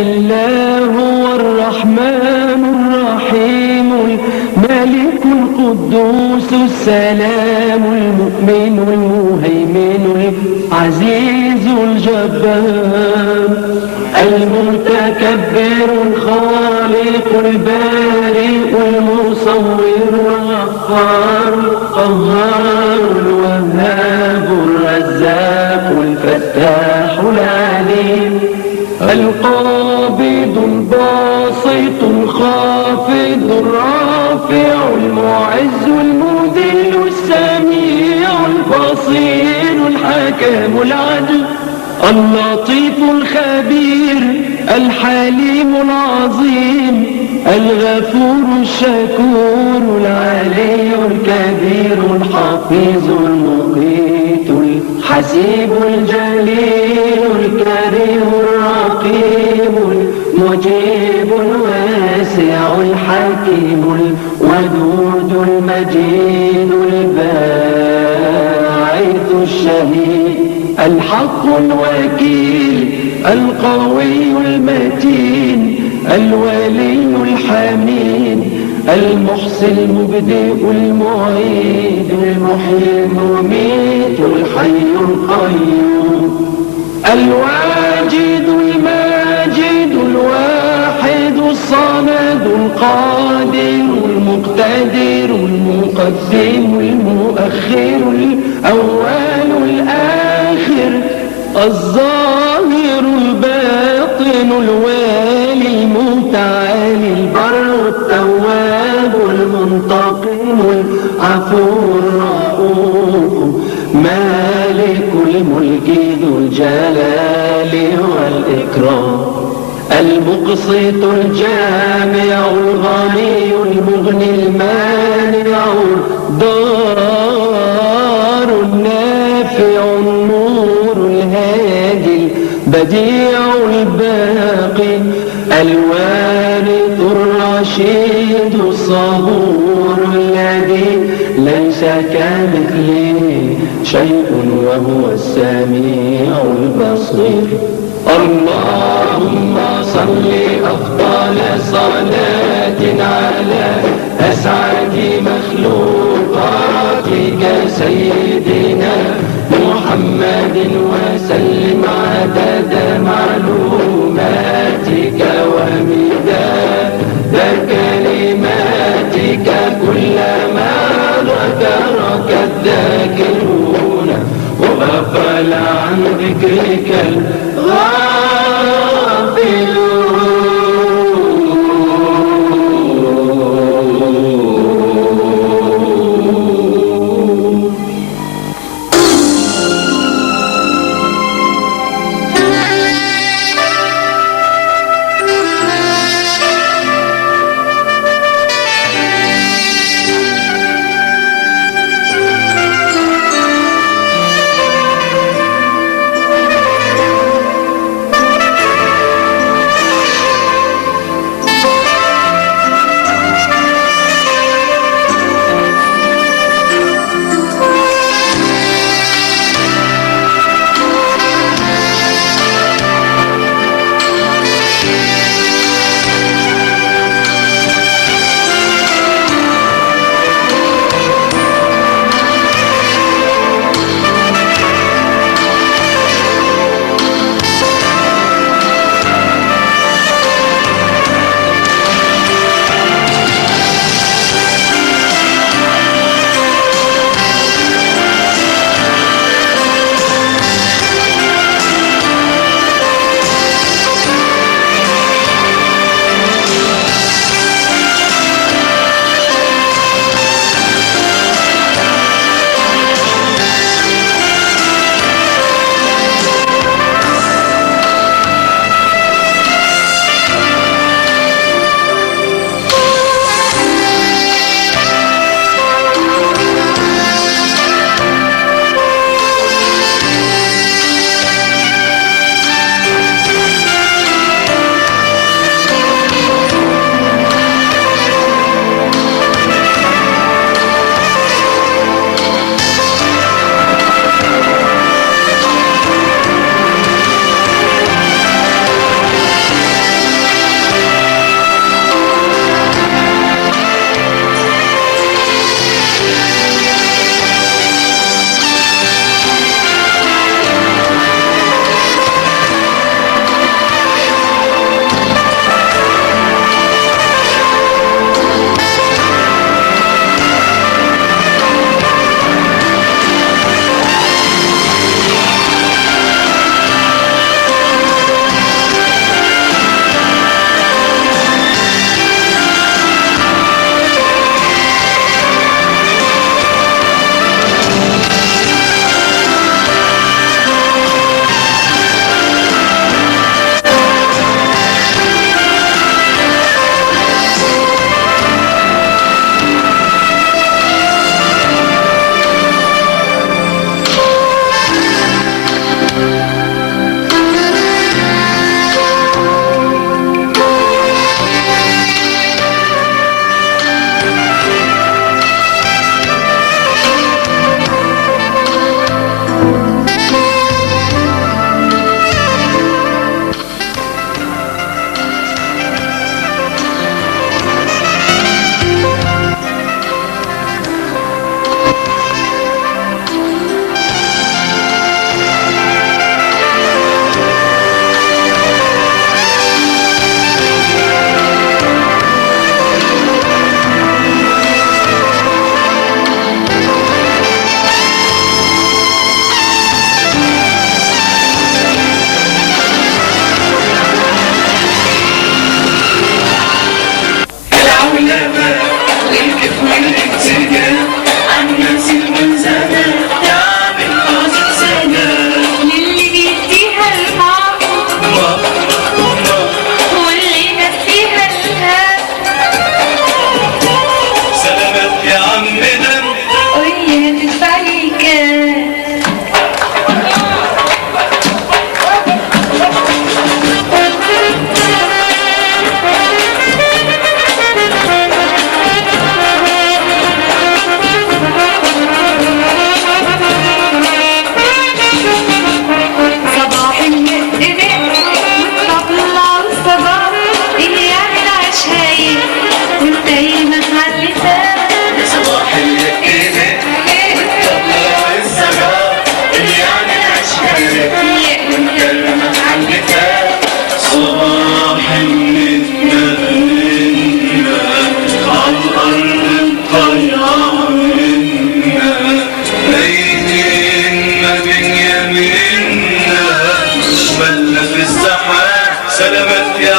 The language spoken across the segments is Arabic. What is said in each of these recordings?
الله هو الرحمن الرحيم الملك القدوس السلام المؤمن المهيمن العزيز الجبار المتكبر الخالق البارئ المصور الغفار القهار الوهاب الرزاق الفتاح العليم القابض الباسط الخافض الرافع المعز المذل السميع البصير الحكم العدل اللطيف الخبير الحليم العظيم الغفور الشكور العلي الكبير الحفيظ المقيت الحسيب الجليل الكريم الرقيب المجيب الواسع الحكيم الودود المجيد الباعث الشهيد الحق الوكيل القوي المتين الولي الحميد المحصي المبدئ المعيد المحيي المميت الحي القيوم الواجد الماجد الواحد الصمد القادر المقتدر المقدم المؤخر الأول الآخر الظاهر الباطن الوالي المتعالي البر التواب المنتقم العفو الرؤوف مالك الملك ذو الجلال والإكرام المقسط الجامع الغني المغني المانع الضار النافع النور الهادي البديع الباقي الوارث الرشيد الصبور الذي ليس كمثله شيء وهو السميع البصير اللهم صل أفضل صلاة على أسعد مخلوقاتك سيدنا محمد وسلم عدد معلوماتك ومداد كلماتك كلما ذكرك الذاكرون وغفل عن ذكرك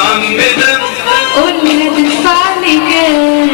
عم دم قولي هتدفعني كام؟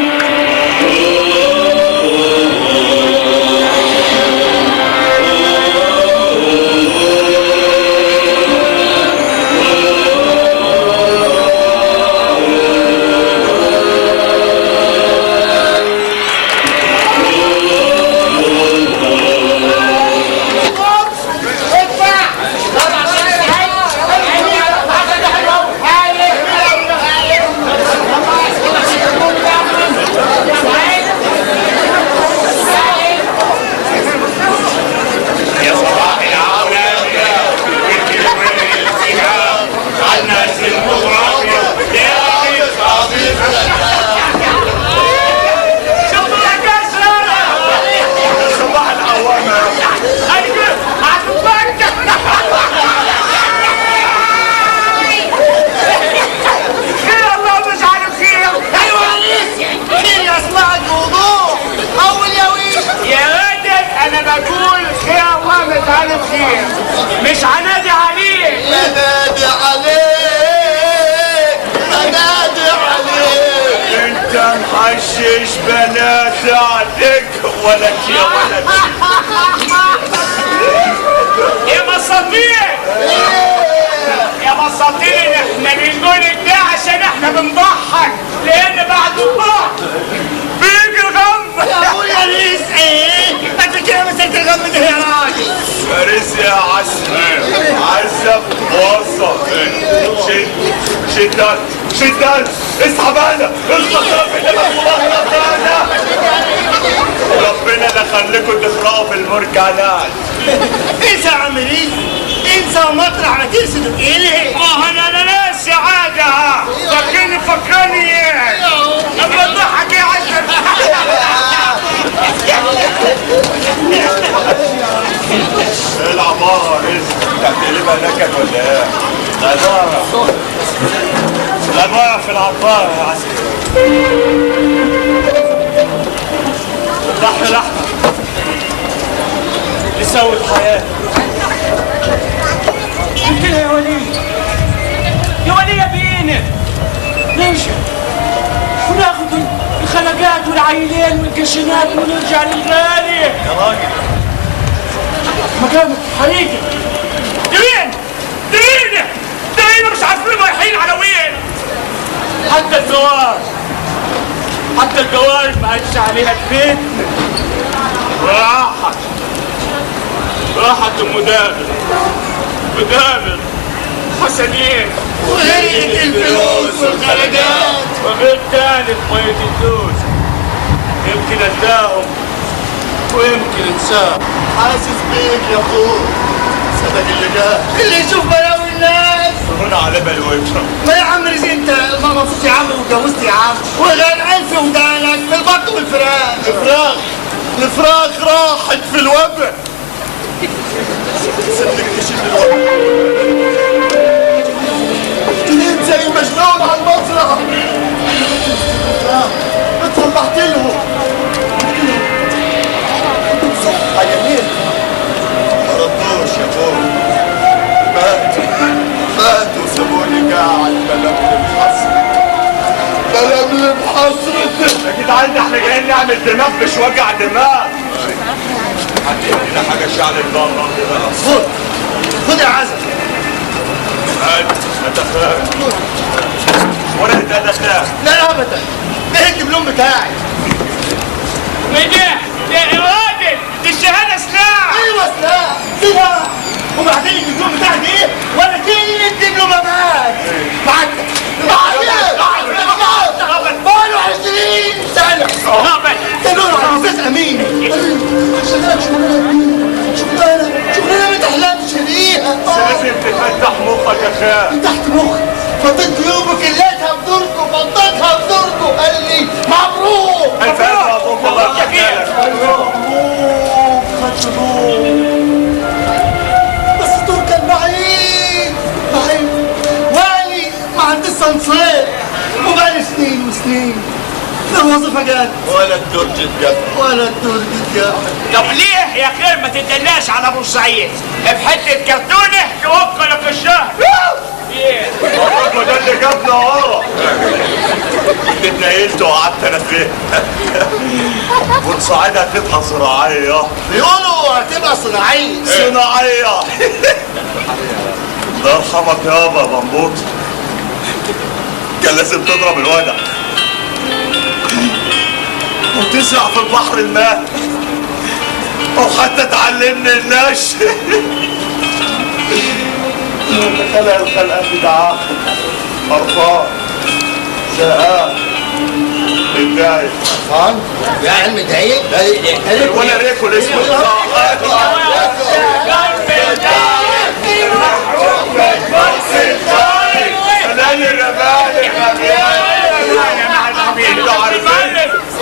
مش هنادي عليك انادي عليك انادي عليك انت محشش بنات عليك ولك يا ولد يا مساطير يا مساطير احنا بنقول ده عشان احنا بنضحك لان بعد الضحك بيجي الغم يا ابويا رزقي انت كده مسكت الغم ده يا راجل رزق يا عسل عزب وصل شدات اسحب انا الخطاب اللي والله ربنا ربنا دخلكم تقرأوا في المرجعات انسى يا عم رزق انسى ومطرح ما ترسل ايه انا ناسي عادة فكرني ايه اما الضحك يا عشر ايه العبارة رزق انت هتقلبها نكد ولا ايه؟ غبارة في العبارة يا عسكري ضحي لحمة لسوة حياة قلت لها يا ولية بينا نمشي وناخد الخلقات والعيلين والقشنات ونرجع للغالي يا راجل مكانك حقيقي دين مش عارفين رايحين على وين حتى الجوارب ما عادش عليها البيت راحت مدابر حسنين وغير الفلوس والخلقات وغير تاني مية الدوس يمكن اداهم ويمكن انساهم حاسس بيك يا اخوي صدق اللي جاء اللي يشوف بلاوي الناس هنا على بال ويفهم ما يا عم رزق انت ما مبسوط يا عم واتجوزت يا عم وغير الف ودانك في البط والفراخ الفراخ راحت في الوبا صدق تشيل الوبا جديد زي مجنون على المسرح طلعت لهم صح جميل ما ردوش يا ابوي ماتوا وسابوني قاعد بلملم حصرتي يا جدعان احنا جايين نعمل دماغ مش وجع دماغ هتدينا حاجه شعل الضرب خد يا عزم اتفاهم ورقه ادخال لا ابدا ده الدبلوم بتاعي ده راجل دي الشهاده سلاح ايوه سلاح وبعدين الدبلوم بتاعي دي ولا كل الدبلومات بعدك بقاله 20 سنه كانوا على اساس امين شغلانه ما تحلمش بيها لازم تفتح مخك يا خال تحت مخي فضيت جيوبك الليتها بدوركم فضيتها بدوركم قال لي مبروك الف مبروك الله يخليك بس الدور كان بعيد والي ما عندي صنصير وبقالي سنين وسنين لا وظيفه جت ولا الدرج اتجف ولا الدور جت. طب ليه يا خير ما تدلناش على ابو سعيد بحته كرتونه توكلك الشهر ما ده اللي جابنا ورا. كنت اتنقلت وقعدت انا فين. بورسعيد هتبقى زراعيه. بيقولوا هتبقى صناعيه. صناعيه. الله يرحمك يابا بمبوط. كان لازم تضرب الوجع وتزرع في البحر الماء او حتى تعلمني النش. خلق الخلقان بدعاء قرفان زهقان متضايق. قرفان؟ يعني متضايق؟ ولا ريكو اسمه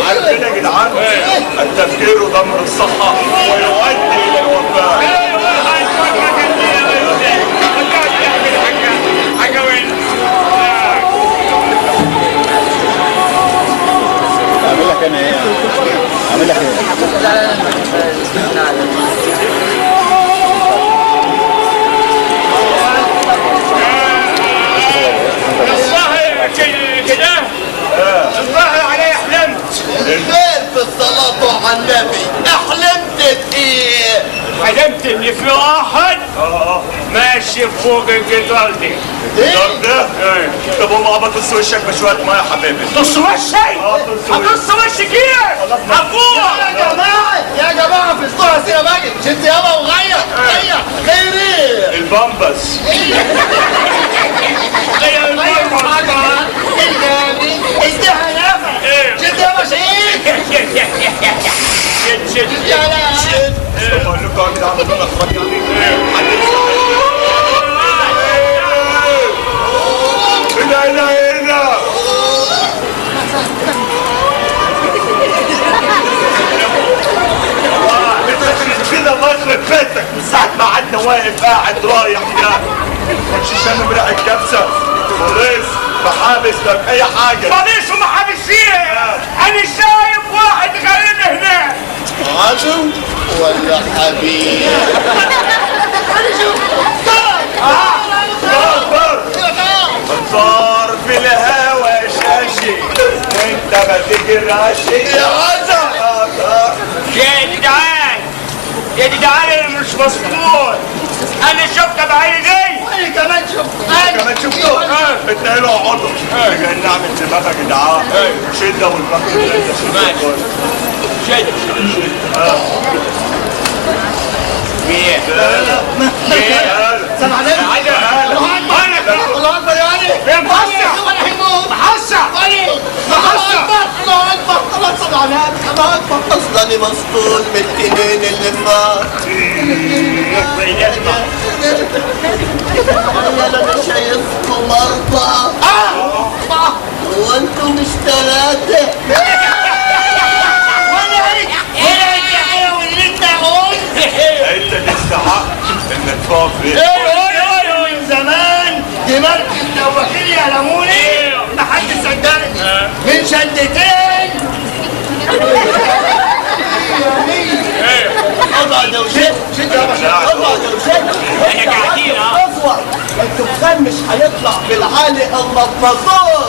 عارفين يا جدعان التفكير ضمن الصحة ويؤدي إلى الوفاة. اعمل لك انا ايه؟ اعمل لك ايه؟ الظاهر علي حلمت. غير في الصلاة على النبي احلمت بايه؟ حلمت ان في واحد ماشي فوق الجدار دي. الجدار ده؟ طب قوم اقبط نص وشك بشوية مية يا حبيبي. نص وشي؟ نص وشك ايه؟ ابوه يا جماعة في الصورة سيرة باجي مش انت يابا وغير خير ايه؟ البامبس. غير المرمى. النبي ازدها نفع شد يابا شهيد شد يا لا بقول لكم يا جدعان بدون اخبار يعني حد يفتح. هنا كده الله يخرب بيتك من ساعة ما قعدنا واقف قاعد رايح جاي. مش شامم ريحة كبسة بوليس محابس ده بأي حاجة. ماليش ومحابس فيه. انا شايف واحد غريب هناك. عدو ولا حبيب؟ صار في الهوى شاشي وانت ما تجراشي يا عزة. يا جدعان انا مش مسطول. انا شفت بعيني. انا كمان شفت كمان شفتوا اتنقلوا اقعدوا جايين نعمل دماغ يا جدعان. شدة والبخت شد مين؟ سمع عليك الله اكبر يعني محسع الله اكبر خلاص سمع عليك الله اكبر اصلا مسطول من التنين اللي فات. انا شايفكم اربعه وانتم مش ثلاثه. انت تستحق انك تقف فيه. من زمان دماغ الدواخيل يعلموني محدش صدقني من شدتين. اقعد وشد يا باشا اقعد وشد. احنا قاعدين اصور الدخان مش هيطلع بالعالي الا الفصول.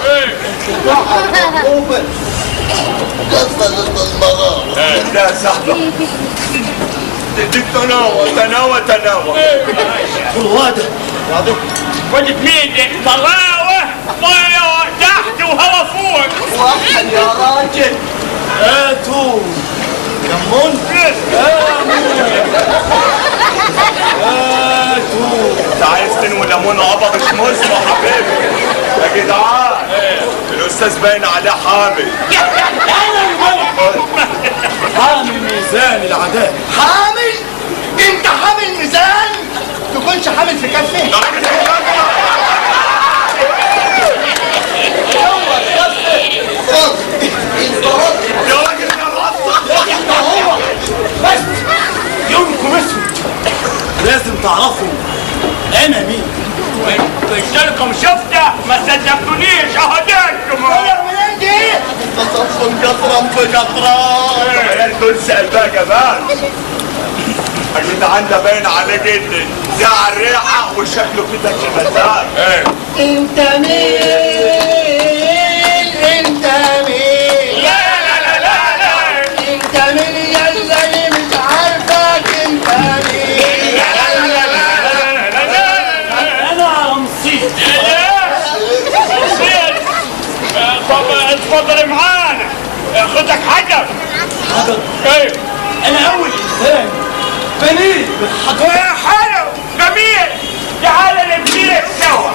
كسرت المرار. ده سهلة تديك تناوى واضح قلت مين؟ طراوة مية تحت وهوا فوق. واحد يا راجل هاتوا ليمون انت عايز تنوي ليمون عبط مش مسمى يا حبيبي يا جدعان. الاستاذ باين عليه حامل. حامل ميزان العدالة. حامل؟ انت حامل ميزان؟ تكونش حامل في كفه؟ يا راجل يا هو بس يومكم اسود لازم تعرفوا انا مين. قلت لكم شفته ما صدقتونيش اهديتكم. منين دي؟ تصفن قطرا في قطران. عيال دول سأل كمان. يا جدعان ده باين عليه جدا. ده على الريحة وشكله كده كمثال. انت مين انت مين لا لا لا لا لا انت مين يا اللي مش عارفك انت مين لا لا لا لا لا لا انا رمسيس. طب اتفضل معانا خدك حجر. ايوه انا اول انسان بنيت بالحجر. حلو جميل. تعال نبنيك سوا.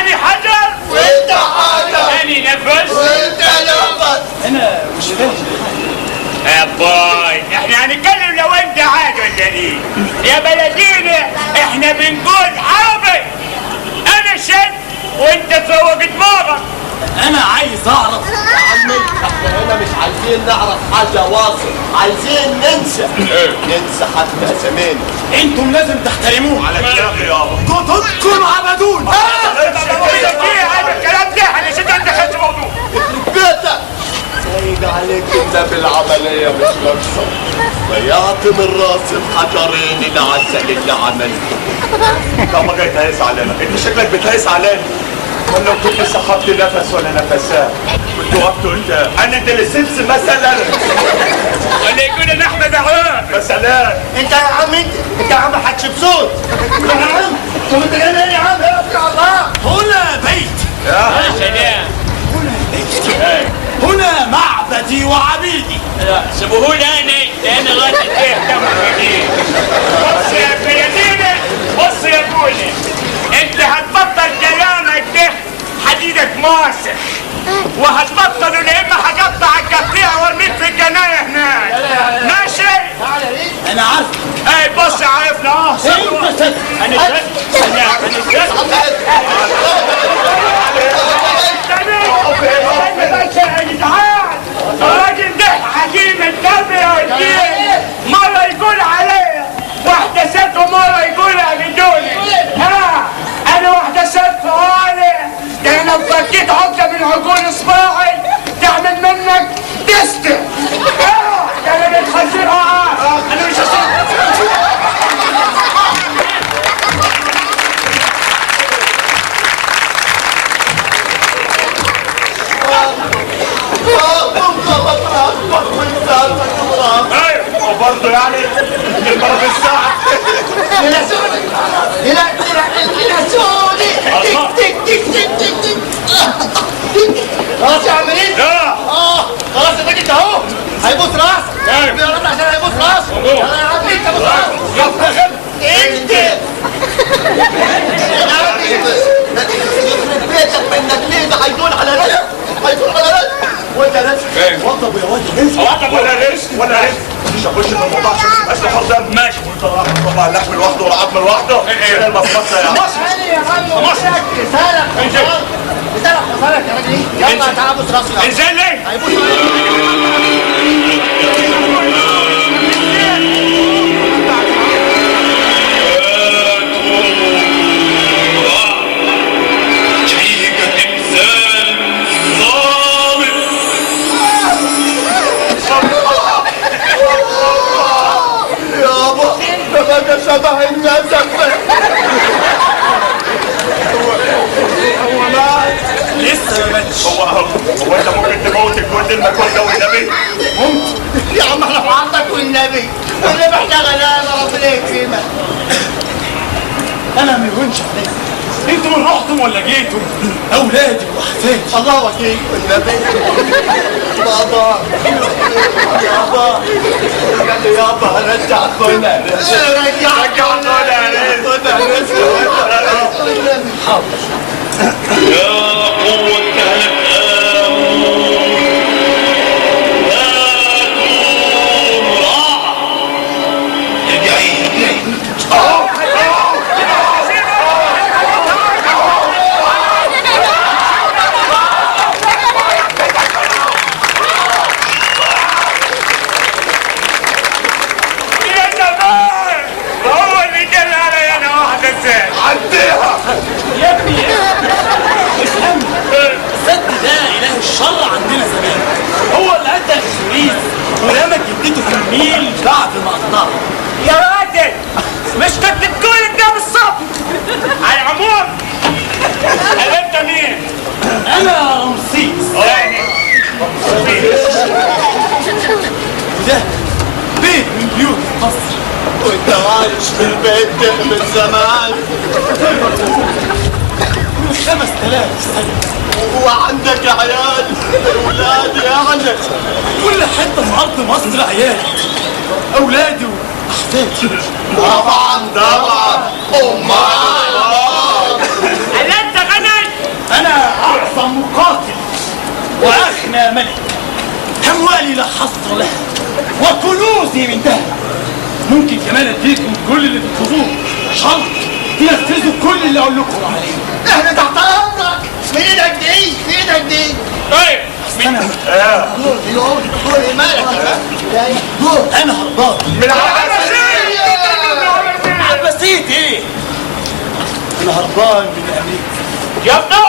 اني حجر وانت حاجة اني نفس. وانت نفس انا مش فاهم. يا باي احنا هنتكلم لو انت عادي ولا ايه؟ يا بلدينا احنا بنقول عربي. انا شد وانت فوق دماغك. انا عايز اعرف يا عمي احنا هنا مش عايزين نعرف حاجة واصل، عايزين ننسى حتى اسامينا. انتم لازم تحترموه. على الكافي يابا. كنتم عبدون. الكلام ده انا شد انت خدت موضوع. يخرب بيتك سايق عليك النبي العملية مش ناقصة. ضيعت من راس الحجرين العسل اللي عملته. طب ما جاي تهيس علينا، انت شكلك بتهيس علينا. ولا لو كنت سحبت نفس ولا نفسات كنت وقفت قلت انا انتليجنس مثلا. ولا يقول انا احمد عوان مثلا انت يا عم انت يا عم حتشبسوت. يا عم طب انت جاي منين يا عم؟ يا الله هنا بيت. يا سلام. هنا معبدي وعبيدي. سيبوهولي انا غادي تهتم بيه. بص يا بلدينا بص يا بولي انت هتبطل كلامك ده حديدك ماسح وهتبطل يا اما هقطع القطيع وارميك في الجنايه هناك. ماشي؟ انا عارف. اي بص عارفنا انت سد. انا شد انا الراجل ده حكيم الدم يا وديه. مرة يقول عليا واحدة ست ومرة يقولها بدوني. ها أنا واحدة ست فوالي. ده أنا لو فكيت عقدة من عقول إصبعي تعمل منك دستة. ده أنا بتخزرها. أنا مش هسيب. وبرضه يعني المرة بالساعة. خلاص يا عم ايه؟ لا خلاص الراجل ده اهو هيبوس راسك. ايوه. يا رب عشان هيبوس راسك. يلا يا عم انت بوس راسك. انت يخرب بيتك منك ليه؟ ده هيدول على رزق. هيدول على رزق. وانت رزق. وضب يا واد رزق. ولا رزق ولا رزق. مش هخش في الموضوع عشان ما تبقاش حر دم. ماشي. طبعا اللحم لوحده والعظم لوحده. ايه. المصمصة يعني. يا عم رسالك رسالك يا راجل. يلا تعال بوس راسك. انزل لي. هيبوس راسك. يابا ده بقى شبه الناس. هو مات. لسه ما ماتش. هو انت ممكن تموت الجند المكوى ده والنبي؟ يا عم احنا في عرضك والنبي احنا غلابه ربنا يكرمك. انا ما يهونش عليك. انتم اللي رحتم ولا جيتم؟ اولادي واحفادي. الله وكيل والنبي. بابا يابا يابا رجع كنا رجع عديها. يا ابني افهم. السد ده اله الشر عندنا زمان. هو اللي ادى السويس ورمى جدته في النيل بعد ما قطعها. يا راجل مش كنت تقول ده بالظبط. على العموم انت مين؟ انا رمسيس. وده بيت من بيوت مصر. وانت عايش في البيت ده من زمان. من 5000 سنة. وعندك عيال اولاد يعني. كل حتة في أرض مصر عيال، أولادي وأحفادي. طبعا طبعا. هل انت غني؟ أنا أعظم مقاتل وأغنى ملك، أموالي لا حصر لها وكنوزي من ذهب. ممكن كمان أديكم كل اللي تطلبوه شرط تنفذوا كل اللي أقول لكم عليه. احنا تحت امرك. في ايدك دي، في ايدك دي. طيب أنا دول مالك؟ أنا هربان من عباسية إيه؟ أنا هربان من أمريكا. يا ابني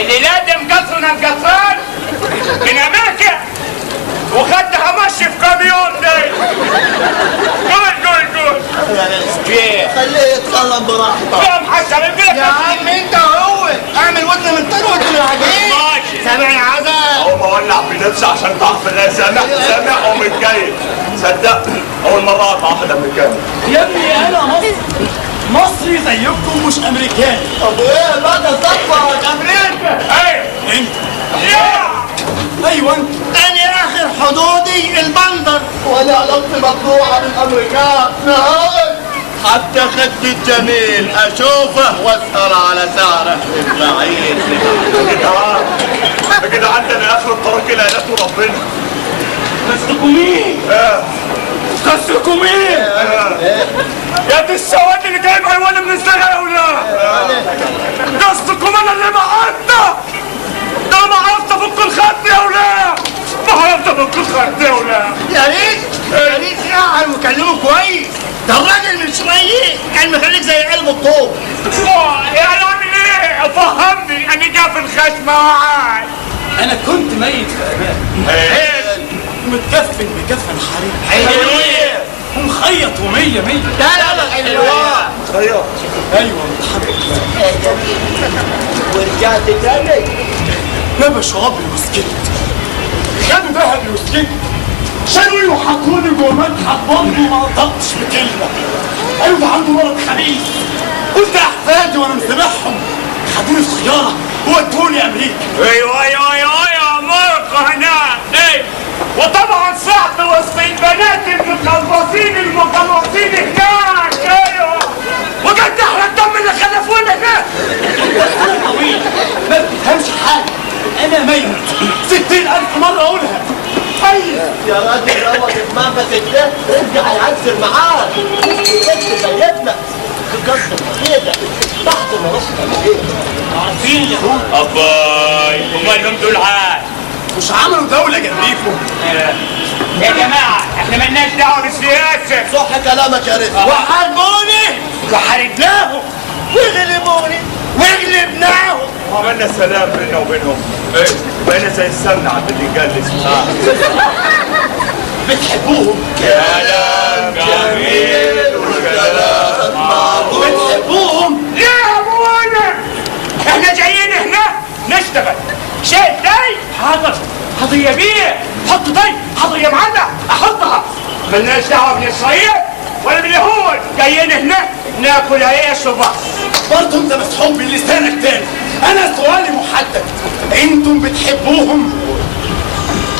اللي لازم قصرنا مقصران من امريكا وخدها مشي في كام يوم دي. قول خليه يتكلم براحته. يا محسن البلد يا عم انت هو اعمل ودن من طين ودن من عجين. ماشي. سامعني عزا. اول ما اولع في نفسي عشان تعرف ان انا سامع ومتكيف. صدق اول مره اقطع واحده امريكاني. يا ابني أنا مصري زيكم مش أمريكاني. طب ايه بقى ظبط امريكا؟ ايه أنت يا أيوة أنت. انا اخر حدودي البندر وانا علاقتي مقطوعه بالامريكان نهائي. حتى خدي الجميل اشوفه واسال على سعره البعيد. كده عندنا اخر الطريق الى نفس ربنا. قصدكم مين؟ قصدكم مين؟ يا دي السواد اللي جايب حيوان من الزرع يا ولاد. قصدكم انا اللي بعدنا؟ ده ما عرفت افك الخط يا ولاد. ما عرفت افك الخط يا ولاد. يا ريت يزعل وكلمه كويس. ده الراجل من شويه كان مخليك زي قلب الطوب. يعني اعمل ايه؟ فهمني انا جا في الخشمه وعاد. أنا كنت ميت في أمان، متكفن بكفن حرير ومخيط ومية مية. لا حلوة. خير. أيوة متحمل. ورجعت تاني. نبش ربي وسكت، خدوا ذهبي وسكت، شالوني وحطوني جوه متحف برضه ما نطقتش بكلمة. قالوا ده عنده مرض خبيث. قلت أحفادي وأنا مسامحهم خدوني في سيارة وودوني أمريكا. ايوه مرقه هناك. ايه وطبعا صعت وسط البنات المقلبصين المقلوصين هناك. ايوه وقد احرق الدم اللي خلفونا هناك. أنا طويل ما بتفهمش حاجة. أنا ميت 60,000 مرة أقولها. طيب يا راجل روض دماغك ده ارجع يعذر معاك. الست بيتنا تقدم كده تحت منصة ايه؟ عارفين اليهود اباي ومالهم دول عاد. مش عملوا دولة جنبيكم؟ يا جماعه احنا مالناش دعوه بالسياسه. صح كلامك يا ريت. وحاربوني وحاربناهم وغلبوني وغلبناهم. عملنا سلام بيننا وبينهم. ايه بقينا زي السمنه عند الرجال لسه. بتحبوهم؟ كلام جميل وكلام معروف. بتحبوهم؟ ليه يا ابونا؟ احنا جايين هنا نشتغل. شيء داي حاضر. حاضر يا بيه. حط داي. حاضر يا معلم. احطها. ملناش دعوه بالاسرائيل ولا باليهود. جايين هنا ناكل عيش وبس. برضه انت مسحوب من لسانك تاني. انا سؤالي محدد، انتم بتحبوهم؟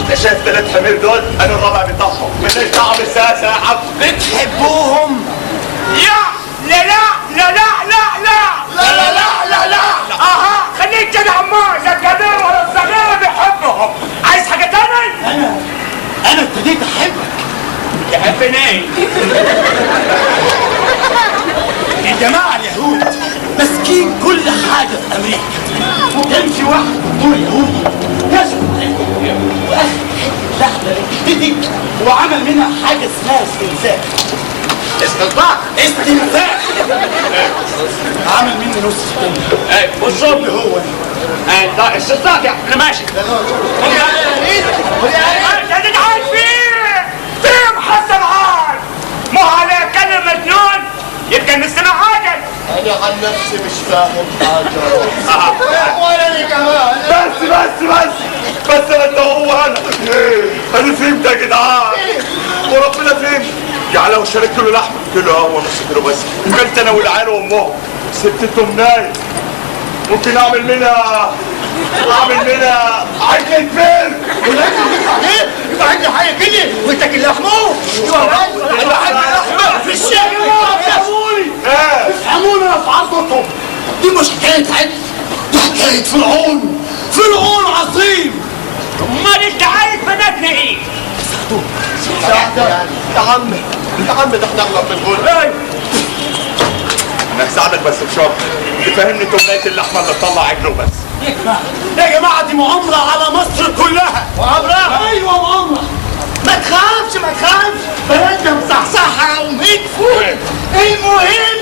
انت شايف 3 حمير دول؟ انا الرابع بتاعهم. مالناش دعوه بالسياسه يا عم. بتحبوهم؟ لا لا لا لا لا لا لا لا لا لا لا. اها خليك كده عمار. لا الكبير ولا الصغير بيحبهم. عايز حاجه تاني؟ انا ابتديت احبك. تحبني ايه؟ الجماعة اليهود ماسكين كل حاجة في أمريكا، وتمشي واحد دكتور يهودي يشرب عليكم وأخذ حتة لحمة لحدتك وعمل منها حاجة اسمها استنساخ. استنساخ عمل مني نص الدنيا. ايه والصبح هو ده الستات يعني انا ماشي. انت قاعد فيه محسن عاد. ما على كلمة مجنون يبقى نستمع حاجه. انا عن نفسي مش فاهم حاجه ولا انا كمان. بس انت هو انا فهمت يا جدعان وربنا فهمت. يعني لو شاركت له لحمه كيلو هو نص كيلو بس كلت انا والعيال وامهم سبتهم نايم. ممكن اعمل منها عجلة فين؟ يبقى عندي حاجه كده وتاكل لحمه. يبقى عندي لحمه في الشارع. افهموني يا في عرضكم. دي مش حكايه عد، دي حكايه فرعون عظيم. امال انت عايز بناتنا ايه؟ يا عم ده احنا اغلب من الغل. انا هساعدك بس بشرط تفهمني كمية اللحمة اللي تطلع عجله بس. يا جماعه دي مؤامره على مصر كلها. مؤامره؟ ايوه مؤامره. ما تخافش بلدنا مصحصحه وميت فوق. المهم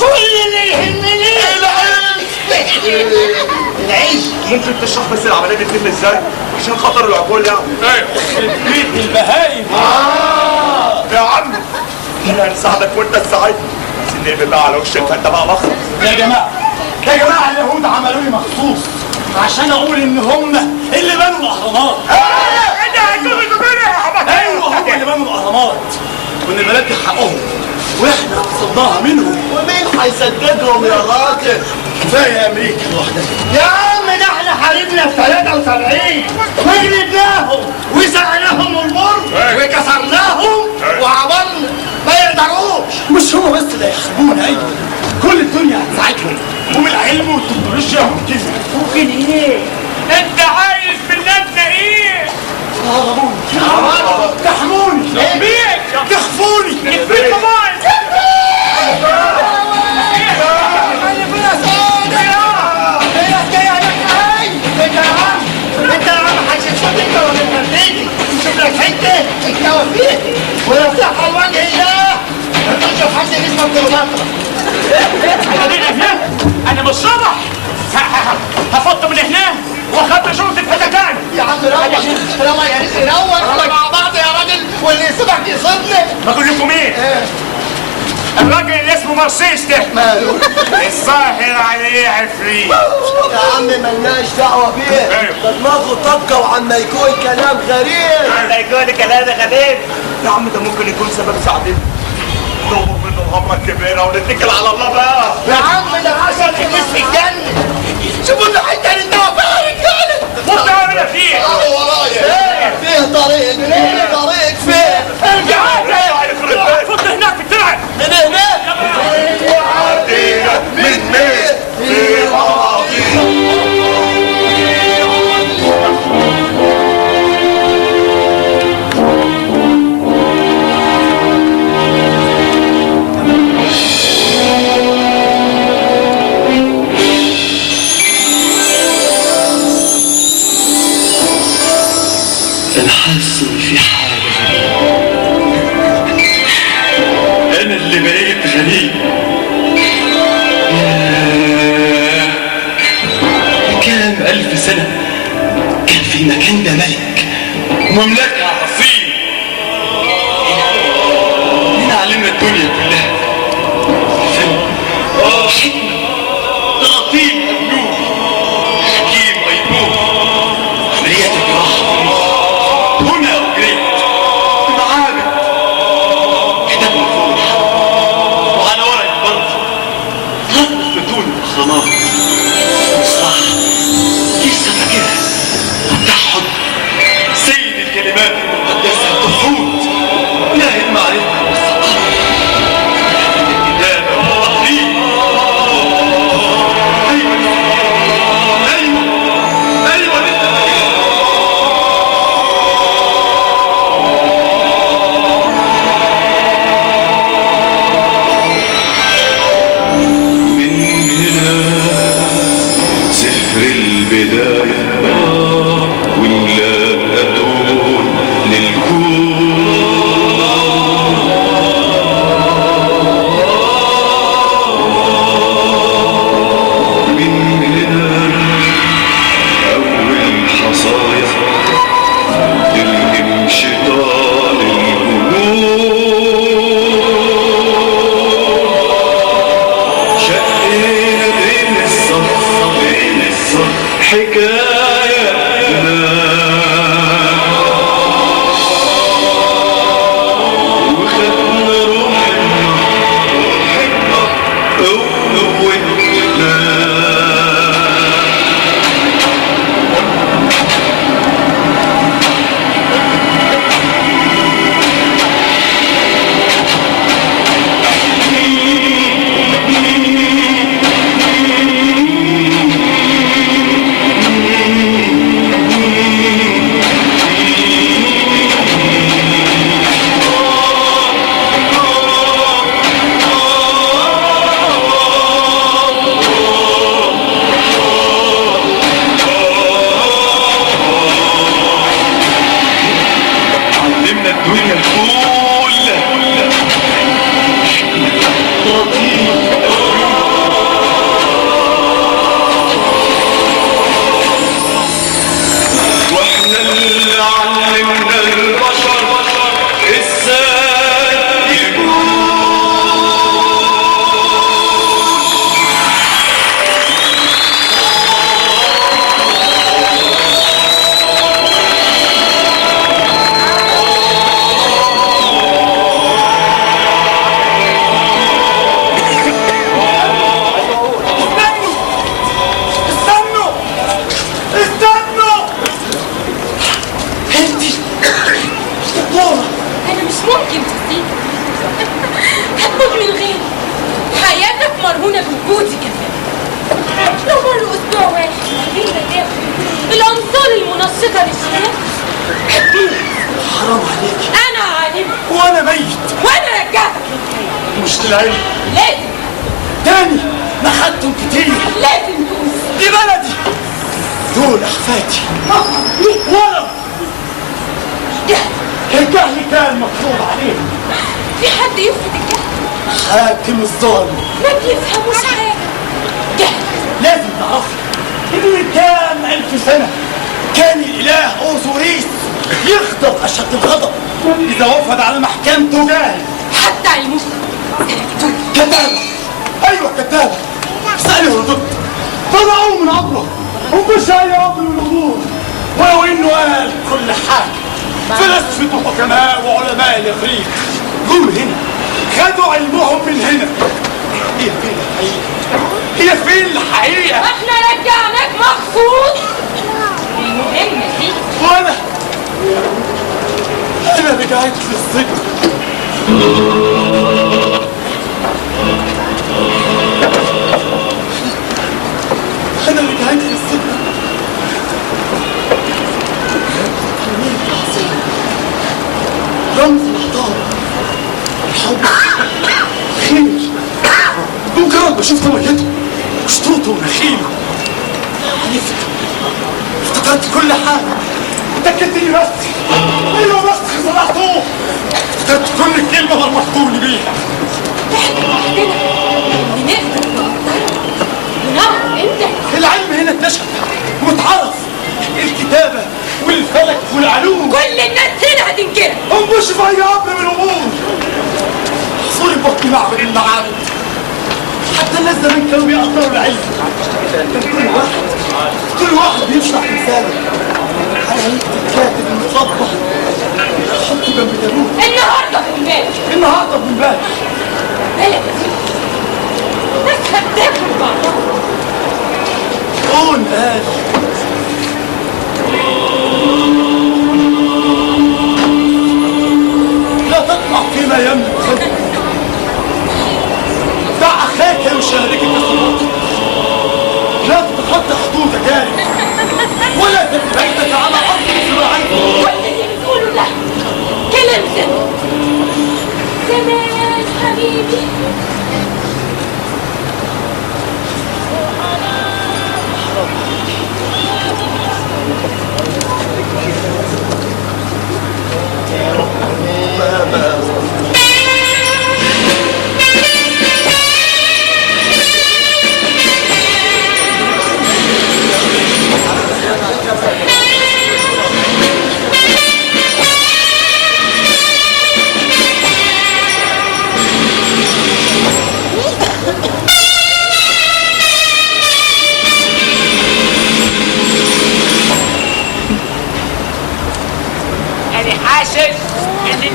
كل اللي يهمني العيش. ممكن تشرح بس العملية دي بتتم ازاي؟ عشان خاطر العقول يعني. بيت البهايم. يا عم احنا هنساعدك وانت تساعدني. عايزين نقلب بقى على وشك فانت بقى مخصص. يا جماعه اليهود عملوا لي مخصوص عشان اقول ان هم اللي بنوا الاهرامات. ايوه هم اللي بنوا الاهرامات وان البلد دي حقهم واحنا قصدناها منهم. ومين هيسددهم يا راجل؟ كفايه امريكا لوحدها. يا عم ده احنا حاربنا في 73 وجلدناهم وسقناهم المر وكسرناهم وعملنا ما يقدروش. مش هم بس اللي هيحاربونا، ايوه كل الدنيا هتساعدهم وبالعلم والتكنولوجيا ممكن ايه؟ انت عايز بناتنا ايه؟ تحموني بيك تخفوني يكفيك كمان. انت يا عم هتشوف انت ولا المرتدي شوف لك حته الكوافيه ولا صحه لوجه الله. نشوف حد اسمه كليوباترا. انا مش صبح هفط من هنا واخدت شرطة في حته تاني. يا عم روح يا ريس نور مع بعض يا راجل واللي يسيبك يصيبني. بقول لكم ايه؟ الراجل اللي اسمه مرسيس ده ماله؟ الظاهر عليه عفريت. يا عم ملناش دعوه بيه. ده دماغه طبقه وعما يقول كلام غريب. ده يقول كلام غريب. يا عم ده ممكن يكون سبب ساعدنا. نؤمر منه الهمرة الكبيرة ونتكل على الله بقى. يا عم ده عشان تكس في الجنه. شوفوا اللي حته للدواء بقى يا رجاله. وانت عامل فيه؟ ورايا فيه طريق فيه. ارجع فوت هناك في الترعه. من هناك من في بعضنا. انا حاسس ان في حاجه غريبه. انا اللي بقيت غريب. كام ألف سنة كان في المكان ده ملك ومملكة عظيم. مين علمنا الدنيا كلها؟ فن، حكمة، لطيف أبنوبي، حكيم أيوب، عمليات الجراحة هنا وجريت معابد كتاب مفتوح وعلى ورق برد ربط بدون أخرامات. صح لسه فاكرها. التحد سيد الكلمات المقدسة تحود إله المعرفة والثقافة الكتابة والتحرير. أيوة لسه فاكرها. من هنا سفر البداية ونلاقي أدون للكون. من هنا أول حصايا تلهم شيطان الهموم.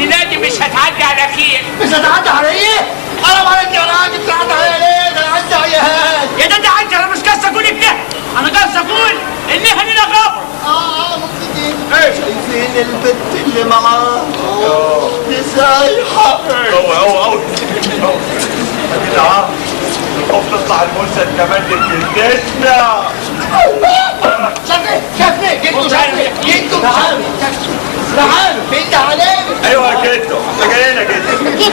الليله دي مش هتعدي على خير. مش هتعدي على ايه؟ حرام عليك يا راجل، تعدي على ليه؟ ده انا عندي عيال. يا ده انت عندي، انا مش قصدي اقول كده، انا قصدي اقول انها لنا غبر. ممكن شايفين البنت اللي معاه دي سايحه. هو يا جدعان الخوف تطلع المنسد كمان للجدتنا. شافني جدو، تعالوا بنت علينا. ايوه يا جدو، احنا جايين يا جدو.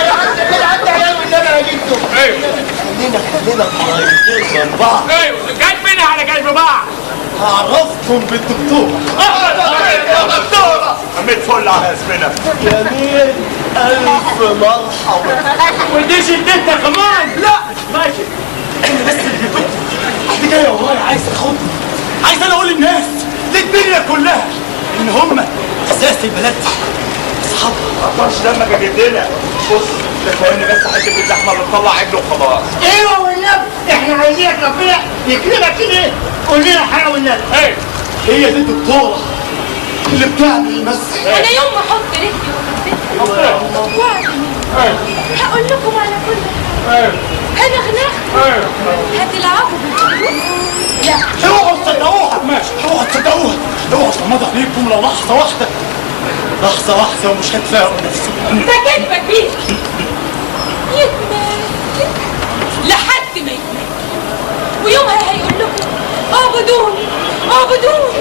انا عندي عيال والنبي يا جدو. خلينا قريبين من بعض. ايوه قلبنا على قلب بعض. هعرفكم بالدكتور. يا دكتورة عميت فل على اسمنا. جميل ألف مرحبا. ودي شدتنا كمان. لا ماشي. انا بس اللي دكتور، انا جاي والله عايز اخدهم، عايز انا اقول للناس للدنيا كلها ان هم اساس البلد دي، اصحابها. ما تطلعش دمك يا جدنا. بص ده فاهمني بس حته اللحمه اللي تطلع عجل وخلاص. ايوه والنبي احنا عايزينك ربنا يكرمك كده، قول لنا حاجه والنبي. ايه هي دي الدكتوره اللي بتعمل المسح. انا يوم ما احط رجلي وعدني هقول لكم على كل حاجه، هنغنغ هتلعبوا بالفلوس. لا اوعوا تصدقوها، ماشي اوعوا تصدقوها، اوعوا تغمضوا عليكم لو لحظه واحده، لحظه واحده ومش هتلاقوا نفسكم. ده كدبه كبيره. يتمات لحد ما يتمات، ويومها هيقول لكم اعبدوني اعبدوني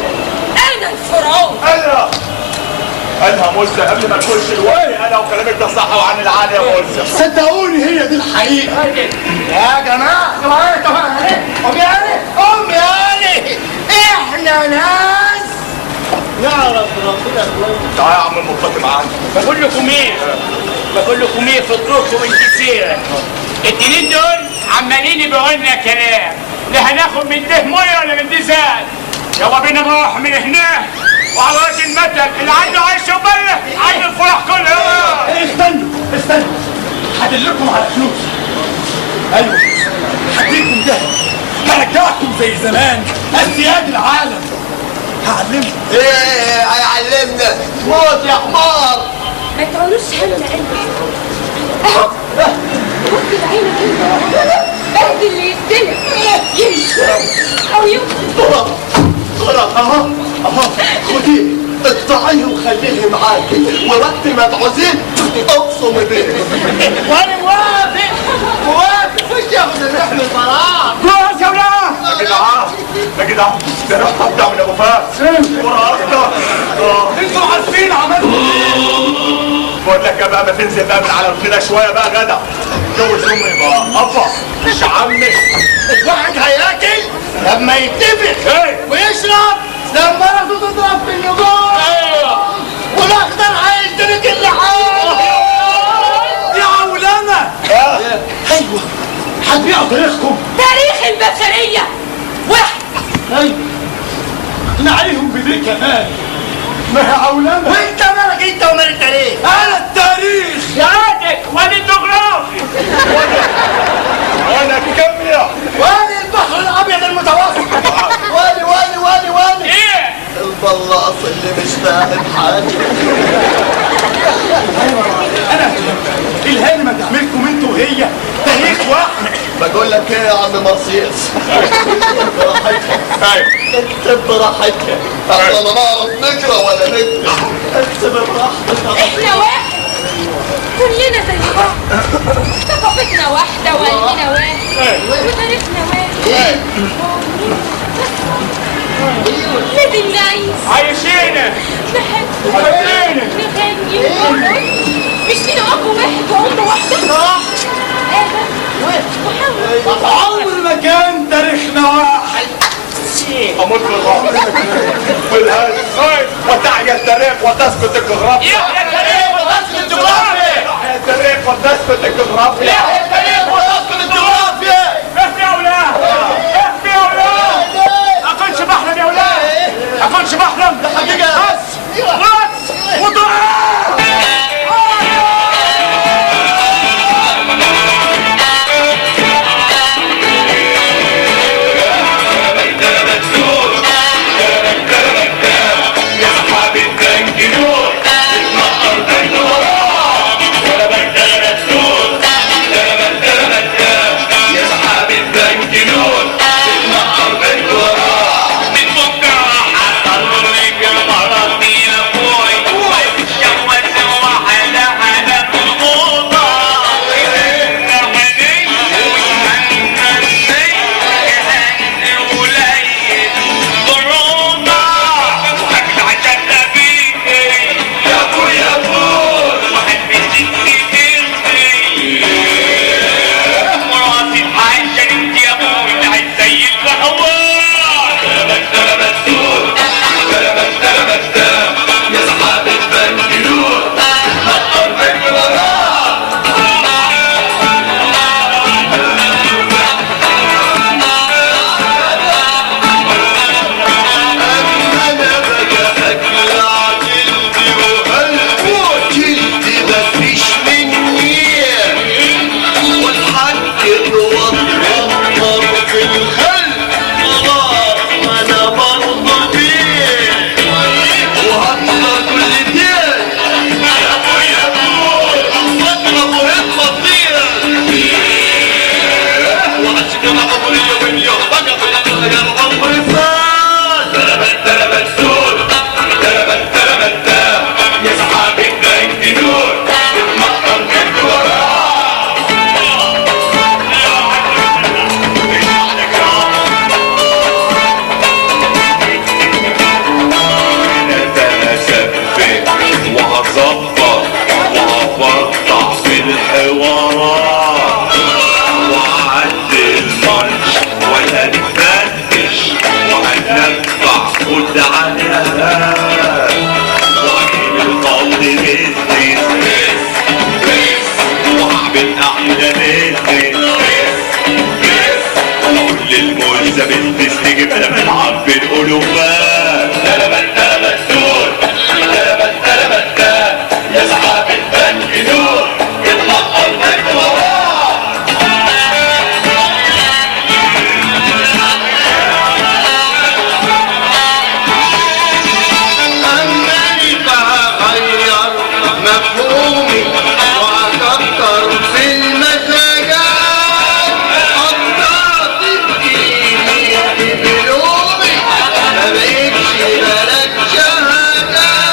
انا الفرعون. قالها موسى قبل ما تخش الوقت. انا وكلامك ده صح وعن العالي يا موسى. صدقوني هي دي الحقيقه. يا جماعه قوم يا علي، احنا ناس يعرف ربنا كويس. تعالى يا عم المطلق معانا. بقول لكم ايه فطركم الكثيره. التنين دول عمالين يبيعوا لنا كلام، لا هناخد من ده ميه ولا من ده زاد. يلا بينا نروح من هنا وعلى وجه المثل اللي عنده عيش وبله عنده الفرح كله. استنوا هدلكم على فلوس. ايوه هديكم ده، هرجعكم زي زمان اسياد العالم. هعلمكم. ايه هيعلمنا؟ موت يا حمار. ما تعملوش هم قلبي. بص بعينك انت، بعد اللي يستلم يمشي او يمشي. خلاص اهو خديه اقطعيه وخليه معاكي، ووقت ما تعوزيه اقسم بيه. وانا موافق مش ياخد الرحله الفراغ. جوز يا ولاد. يا جدعان ده انا هبدا من ابو فاس ورا اكتر. انتوا عارفين عملتوا بقول لك يا بقى ما تنزل بقى من على كده شويه بقى جدع. جوز امي بقى ابا مش عمي. الواحد هياكل لما يتفق ويشرب لما مرته تضرب في النجوم. والاخضر هيشترك اللحام. يا عولمه. ايوه هتبيعوا تاريخكم. تاريخ البشريه واحد. ايوه نعيهم بدي كمان. ما هي عولمه. وانت مالك انت ومال التاريخ؟ انا التاريخ يا عادك وانا الجغرافي. وانا الكيمياء. وانا البحر الابيض المتوسط. وانا ايه البلاص اللي مش فاهم حاجه. انا الهاني ما تعملكم انتوا وهي تاريخ واحد. بقول لك ايه يا عم مرسيس، براحتك انت براحتك. احنا لا نعرف نقرا ولا نكتب، انت براحتك. احنا واحد، كلنا زي بعض، ثقافتنا واحده وقلبنا واحد وتاريخنا واحد. لازم نعيش، عايشينا نحب، عايشينا نغني ونرقص. مش فينا اب واحد وام واحده؟ ادم وحواء. عمر ما كان تاريخنا واحد. اموت بالغلط والهز وتعي التاريخ وتسكت الجغرافيا. يحيى التاريخ وتسكت الجغرافيا. يحيى التاريخ وتسكت الجغرافيا. يحيى التاريخ وتسكت الجغرافيا. احكي يا ولاد، احكي يا ولاد. اكونش بحلم يا ولاد، اكونش بحلم. ده حقيقه بس ودعاء. يا صحابي تنجدون والزعل يهان وعجيب القول مثلي وهعمل احلى مثلي كل الملزم تستجيب انا بنلعب بالقلوبات تلبت دول تلبت يا صحاب البنك دول يطلع قلبك وراه أنني بغير مفهومي وأكتر في المزاجات قطعت الدنيا بلومي ما بقتش بلد شهادات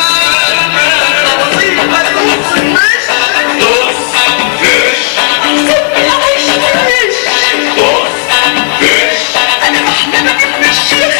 انا بحلمك ابن الشيخ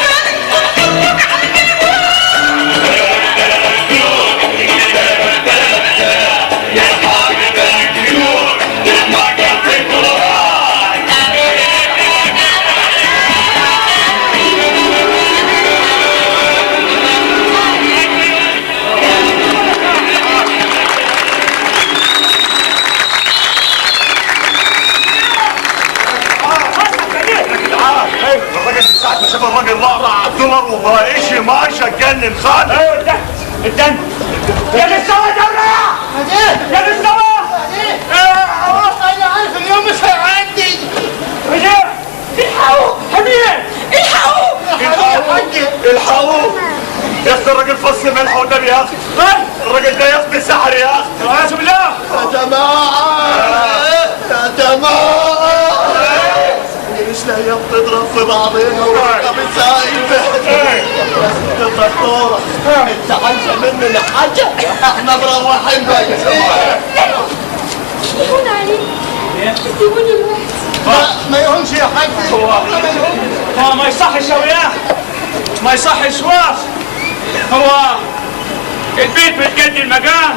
الراجل من ساعة ما شاف الراجل رقع $1 ومبقاش ماشي اتجنن خالص. ايوه الدم يا للسما دولة يا للسما أنا عارف اليوم مش هيعدي الحقوا حمير الحقوه الحقوه يا اخي الراجل فص ملح والنبي يا اخي الراجل ده ياخد سحر يا اخي. والعياذ بالله يا جماعة يا جماعة مش لاقية بتضرب في بعضيها ورقبة سايبة يا ست الدكتورة انت عايزة مننا حاجة احنا مروحين بقى يهون عليك سيبوني لوحدي ما يهونش يا حاج هو ما يصحش يا ولاد ما يصحش واف هو البيت بتجد المكان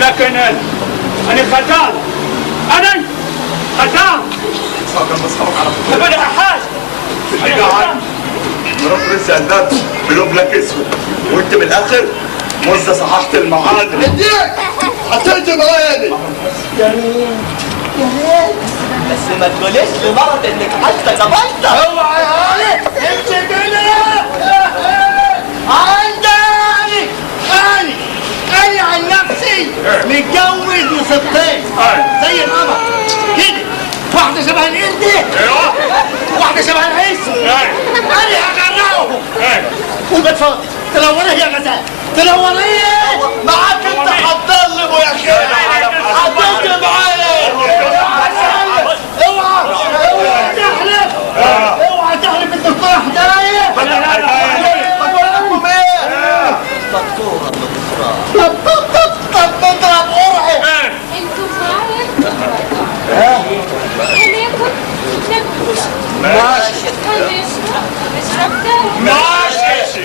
لكن انا ختان انا ختان بدأ حاجة مرات لسه قدام بلوبلك اسود وانت من الاخر موزة صححت المعادن. اديك حطيت بعيني بس ما تقوليش لمرض انك حتى قبلت اوعى يا علي انت كده عندي انا عن نفسي متجوز وستين زي القمر كده واحدة شبه القرد واحدة شبه العيسى انا هغرقهم وبتفضل تنوريه يا غزال تنوريه معاك انت هتضلم يا اخي هتضلم معايا اوعى تحلف اوعى تحلف الدكتور حدايه بقول لكم ايه دكتوره طب نضرب قرعه انتوا معايا هناكل ناكل ماشي نشرب ده ماشي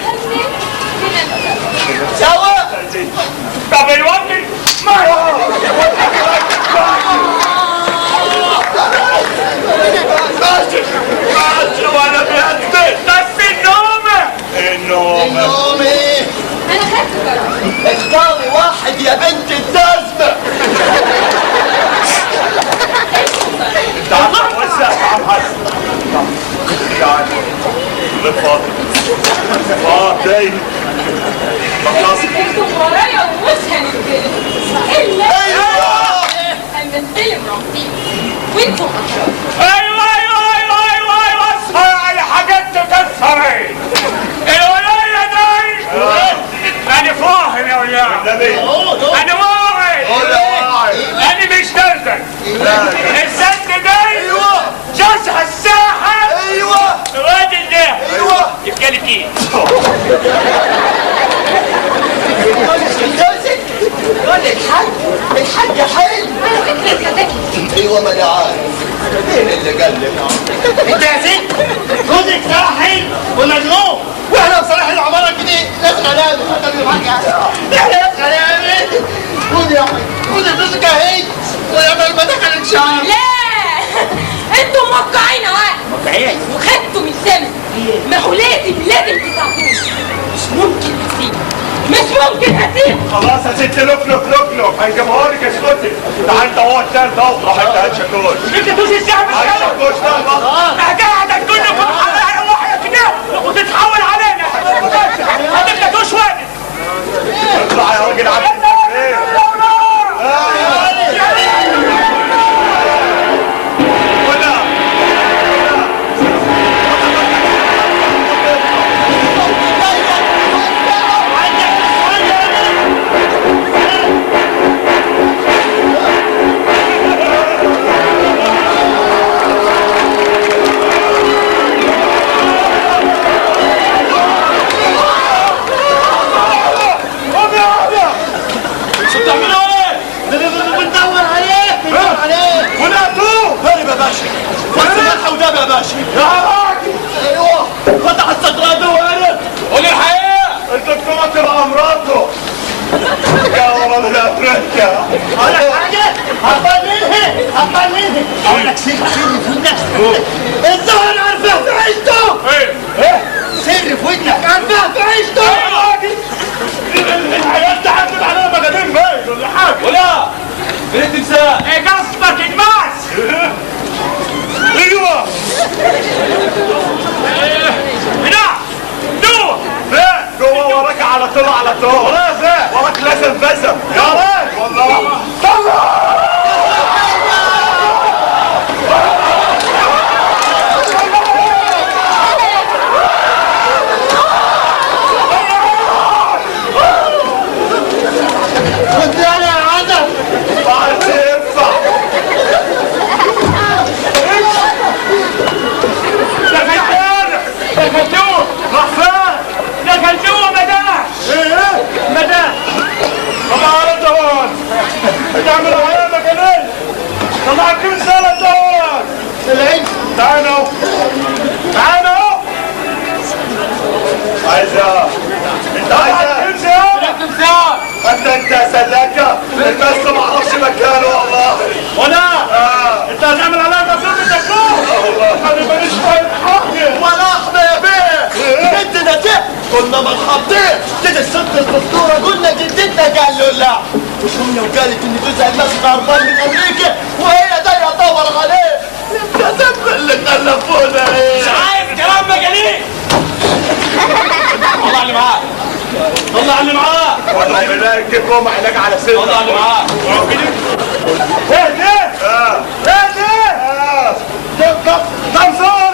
سوا طب الوقت ماشي وانا بيهدد بس النومة النوم نومي انا خدت قرار اختاري واحد يا بنت الدزمه تعال وسع تعال حسن تعال فاضي فاضي خلاص انتوا ورايا ومش هنتكلم الا هنستلم رمضين وانتوا ايوه اصحى على حاجات تكسري الولاية دي انا فاهم يا ولاد النبي انا واعي انا مش دلدل السد دي جزها الساحة الراجل ده يبقى لي كيف الحاج حلو انا فكرة كذاكي ايوه ما انا عارف مين اللي قال لك انت يا ست جوزك ساحل ومجنون واحنا بصراحه العماره كده ناس غلابه احنا ناس غلابه خد يا حاج خد الرزق اهي ويا ما دخلت شهر لا انتوا موقعين اهو موقعين وخدتوا من الزمن ما هو لازم تساعدوني. مش ممكن هسيبه، مش ممكن هسيبه. خلاص يا ست لوك هنجيبها لك اسكتي. تعال انت هو التالت اهو. روح انت هات شاكوش. انت دوس الشعب هات شاكوش ده بقى. قاعدك كلكم على واحد كده وتتحول علينا. هتبقى دوش واقف. اطلع يا راجل عبد يا باشا يا راجل. ايوه فتح السترات وقالت قول الحقيقه. الدكتوره تبقى مراته. يا ولد يا تركه. اقول لك حاجه هتبللها اقول لك سر في ودنك. الظهر عارفاه في عيشته. ايه سر في ودنك عارفاه في عيشته. يا راجل الحياه تعدت علينا مجانين باين ولا حاجه. ولا فين التمثال؟ ايه قصدك الماس؟ ايوه هنا جوه. فين جوه وراك على طول وراك لازم فزم. يا راجل والله طلع. كنت انا يا عدم ما تنفع. دخلتوه مداح. ايه مداح. طلع على دوان. تعمل عليا مكانين. طلع كل سنه دوان. العين تعالوا عايزة انت عايزة انت سلاكة البس ما اعرفش مكانه والله. ولا انت هتعمل عليا مكتوب الدكتور. انا ماليش فاهم حاجة. ولا احنا يا بيه جدنا ده كنا مرحبتين تيجي الست الدكتوره قلنا جدتنا قال له لا مش امي وقالت ان جوزها المسك هربان من امريكا وهي جايه تدور عليه. يا دم اللي خلفونا ايه. مش عايز كلام مجانين. طلع اللي معاه والله بالله كيف روما علاج على سنة. طلع اللي معاه. ايه طب صور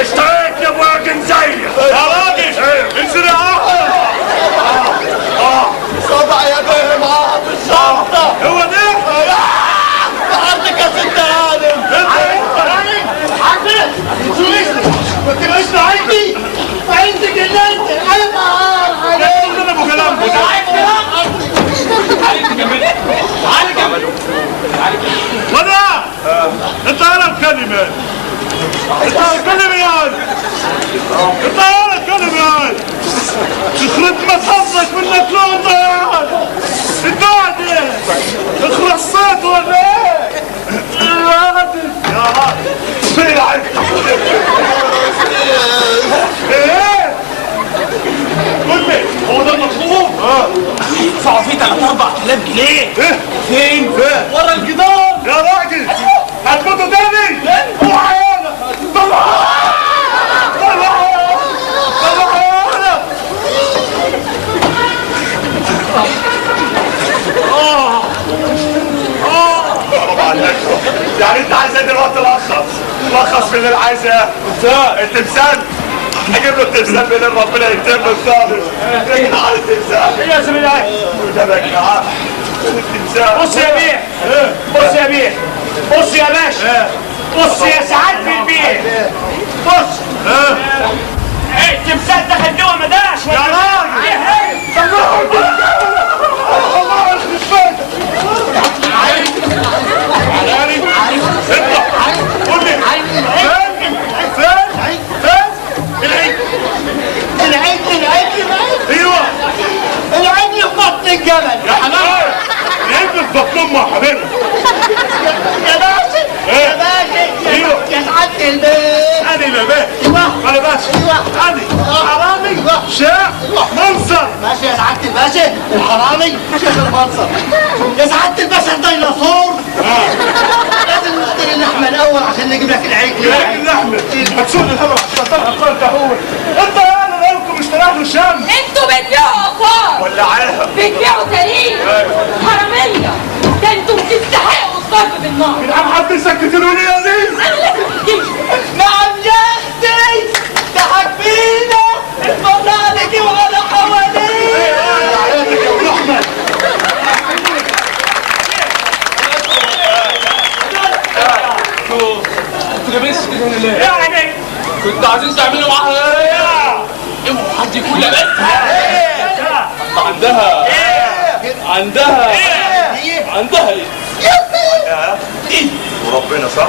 اشتريت يا ابو زيك يا راجل. انزل يا اخي. صدع يا بيه معاها في الشنطه. هو ده بحرتك يا ست هانم. حبيبي ما تبقاش عندي عندك اللي انت عيب عليك. انا ابو كلام ولا انت انا بكلمه. انت بتكلم يعني. انت انا بتكلم يعني. يخرب ما تحظك منك لقطه يعني. انت قاعد ايه؟ اخرب الصيت ولا ايه؟ يا راجل فين عليك؟ ايه؟ قول لي هو ده المطلوب؟ يدفعوا فيه 3-4 جنيه. ايه؟ فين؟ ورا الجدار. يا راجل هتموتوا تاني؟ هو عيالك طلع يعني انت عايز ايه دلوقتي؟ لخص من اللي عايزه. التمثال هجيب له التمثال منين ربنا يكتب له الثالث. رجع على التمثال. يا زميلي التمثال. بص يا بيه. بص يا باشا. بص يا سعادة البيه. بص التمثال دخل جوه مداش يا راجل الله يخرب بيتك علاني انت قول لي فين العجل ايوه العجل في بطن الجبل يا حمام العجل في بطن امه يا حبيبي يا باشا يا باشا ايوه يا سعادة البيت انا اللي باشا ايوه انا باشا ايوه انا حرامي شاع منصر ماشي يا سعادة الباشا الحرامي شيخ المنصر يا سعادة الباشا الديناصور لازم نشتري اللحمة الأول عشان نجيب لك العجل لكن اللحمه هتسوق الهبل عشان طلع الطرد هو انت يا انا لكم اشتراكوا الشام انتوا بتبيعوا اطفال ولعاها بتبيعوا تاريخ حرامية، ده انتوا بتستحقوا الضرب بالنار. من عم حد يسكتوا لي يا دي انا لازم تجيبوا. نعم يا اختي ضحك فينا اتفضل عليكي وانا حواليك حياتك يا ابو احمد انتوا جايبين السكين هنا ليه؟ يعني كنتوا عايزين تعملوا معاها ايه؟ اوعوا حد يكون لابسها عندها ايه؟ وربنا صح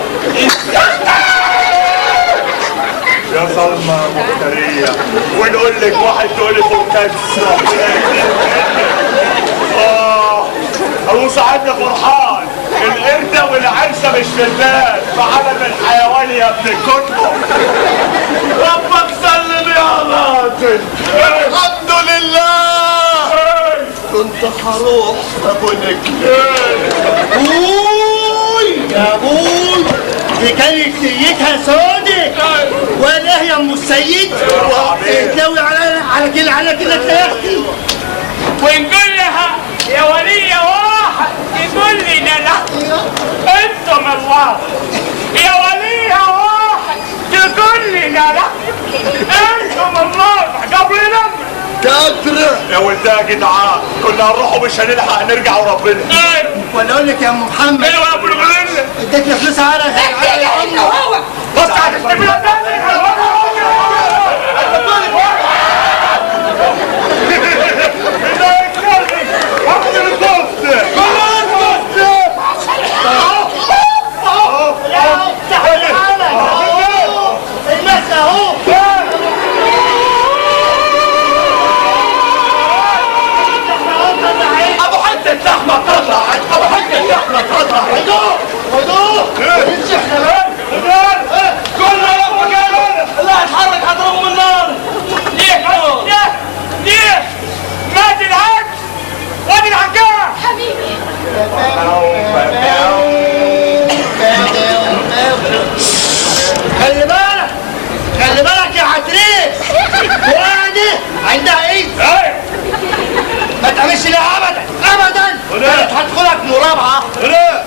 يا ظلمة مفترية ونقول لك واحد تقول لي فوكس ابو صاحبنا فرحان القردة والعنسة مش في البال فعلم الحيوان يا ابن الكتب ربك سلم يا باطل الحمد لله كنت هروح ابونك ابوي يا ابوي دي كانت نيتها سودة وانا يا ام السيد تناوي على كده يا اختي ونقول لها يا ولي واحد يقول لي لا انتم الله يا ولي واحد تقول لي لا انتم الله قبل نمر كتر يا ولدها جدعان كنا هنروحوا مش هنلحق نرجع وربنا ولا اقول لك يا ام محمد ايوه يا ابو الغلة اديتنا فلوس على انت وهو بص على السبيل خلي بالك يا عتريس وانا عندها ايه؟ ما تعملش لها ابدا كانت هتدخلك مرابعه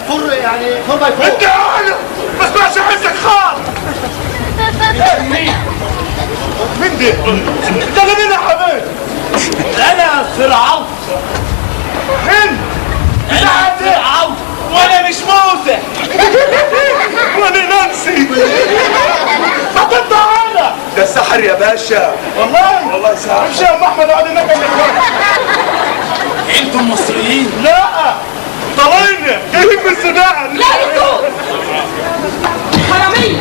فر يعني فر باي فور انت انا ما اسمعش حسك خالص مين دي؟ انت مين يا حبيبي؟ انا فرعون انا فرعون وانا مش موسى وانا نانسي ما تطلع ده السحر يا باشا والله سحر امشي يا ام احمد اقعد هناك انتم مصريين؟ لا طلعنا جايين من السودان لا انتوا حرامية.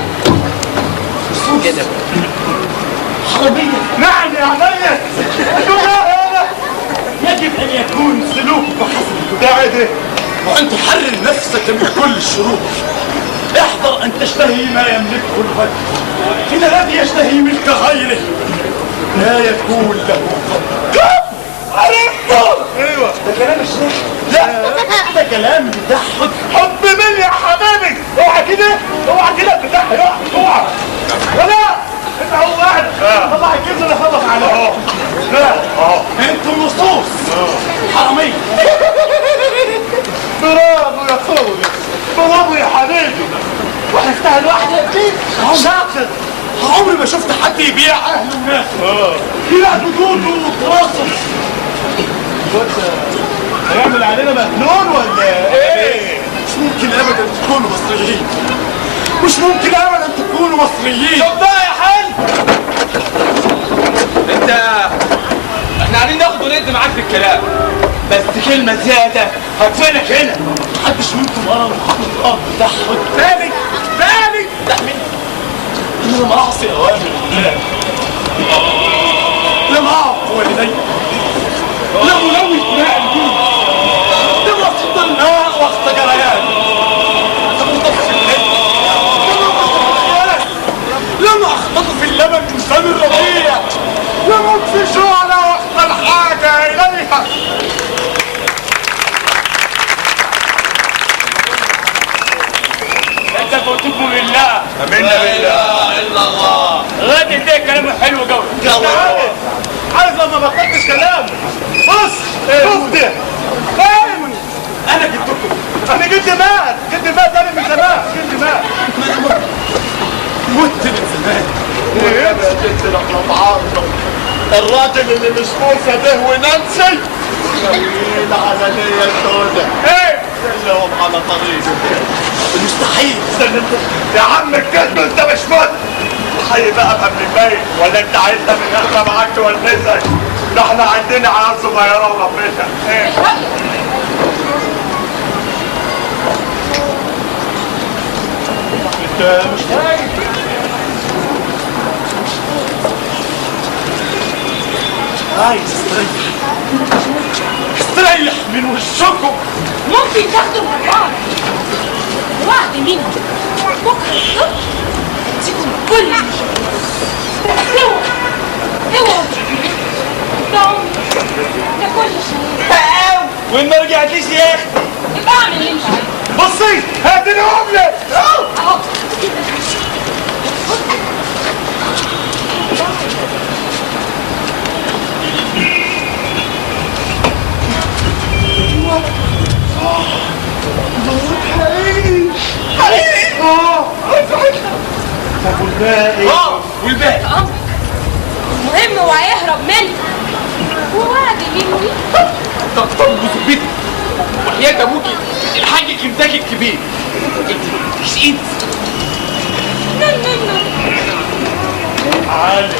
نعم يا عمية يجب ان يكون سلوكك حسن ده وأن تحرر نفسك من كل الشرور. احذر أن تشتهي ما يملكه الغد، إن الذي يشتهي ملك غيره لا يكون له قدر. عرفته؟ ايوه ده كلام الشيخ؟ لا ده كلام بيضحك. حب مني يا حبيبي اوعى كده بتضحك اوعى ولا انت هو واحد طلع الكلمه اللي خلص عليها لا انتم لصوص حرامية. برافو يا اخوي برافو يا حبيبي وهنستاهل واحده كتير شاطر. عمري ما شفت حد يبيع أهله وناسه يبيع جدوده وتراثه. هيعمل علينا مجنون ولا ايه؟ مش ممكن أبدا تكونوا مصريين، مش ممكن أبدا تكونوا مصريين. طب ده يا حاج انت احنا قاعدين ناخد وندي معاك في الكلام، بس كلمة زيادة هتفينك هنا. محدش منكم ورا المحمد الأرض ده قدامي ده مين؟ أنا لم أعصي أوامر الله، لم أعصي والدي، لم ألوث ماء الجود، لم أسقط الماء وقت جريان، لم أطفئ الليل، لم أخطط في اللبن من فم الربيع، لم أطفئ شعلة وقت الحاجة إليها. انت فوتكم لله. امنا بالله الا الله. الراجل ده كلامه حلو قوي. عارف لما بطلتش كلام بص شوف ده فاهم. انا جبتكم، انا جدي مات انا من زمان، جدي مات مت من زمان. ايه يا ست الاحلام عارضه الراجل اللي مش موسى ده ونانسي طويل على نية سودة ايه كلهم على طريق مستحيل. يا عم الكذب انت مش مت. حي بقى قبل الميت ولا انت عايزنا من احنا معاك تونسك؟ ده احنا عندنا عيال صغيره وربنا. ايه انت مش خايف؟ عايز استريح من وشكم. ممكن تاخدوا القرار وعد مني بكره الصبح تكون كل اوعوا ده عمري ده كل شيء. وين ما رجعتيش يا اخي يبقى اعمل اللي انت عايزه. بصي هاتي العمله اهو والباقي المهم هو هيهرب مني ووعد مني. طب بيتي وحياة ابوكي الحاج كنتاكي الكبير انت مش ايد عالم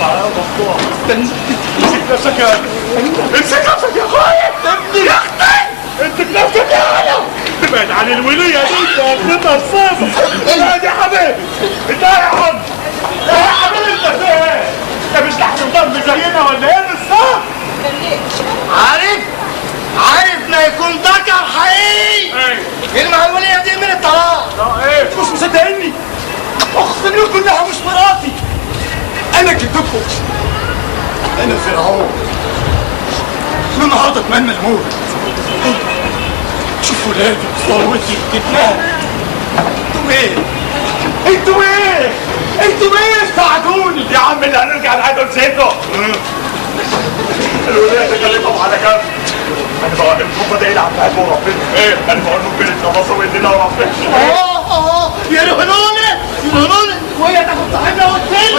معاه مفتوح. امسك نفسك يا امسك نفسك يا اخويا ابني يا اختي امسك نفسك يا عالم. ابعد عن الولية دي هتبقى الصابة. ابعد يا حبيبي. انت يا عم يا حبيبي انت فين؟ انت مش لحم ضم زينا ولا ايه بالظبط؟ عارف ما يكون ذكر حقيقي كلمة الولية دي من الطلاق. لا ايه مش مصدقني؟ اقسم لكم كلها مش مراتي. انا جدكم، انا فرعون. انا النهارده اتمنى الموت. شوف ولادي وثروتي بتتنهب. انتوا ايه ساعدوني يا عم اللي هنرجع لحاجه نسيته. الولاد تكلمهم على جنب. انا بقول لكم ده يلعب بقلبه وربنا. ايه انا بقول لكم بنتنصوا بايدينا وربنا. يرهنوني وهي تاخد صاحبنا وتسيب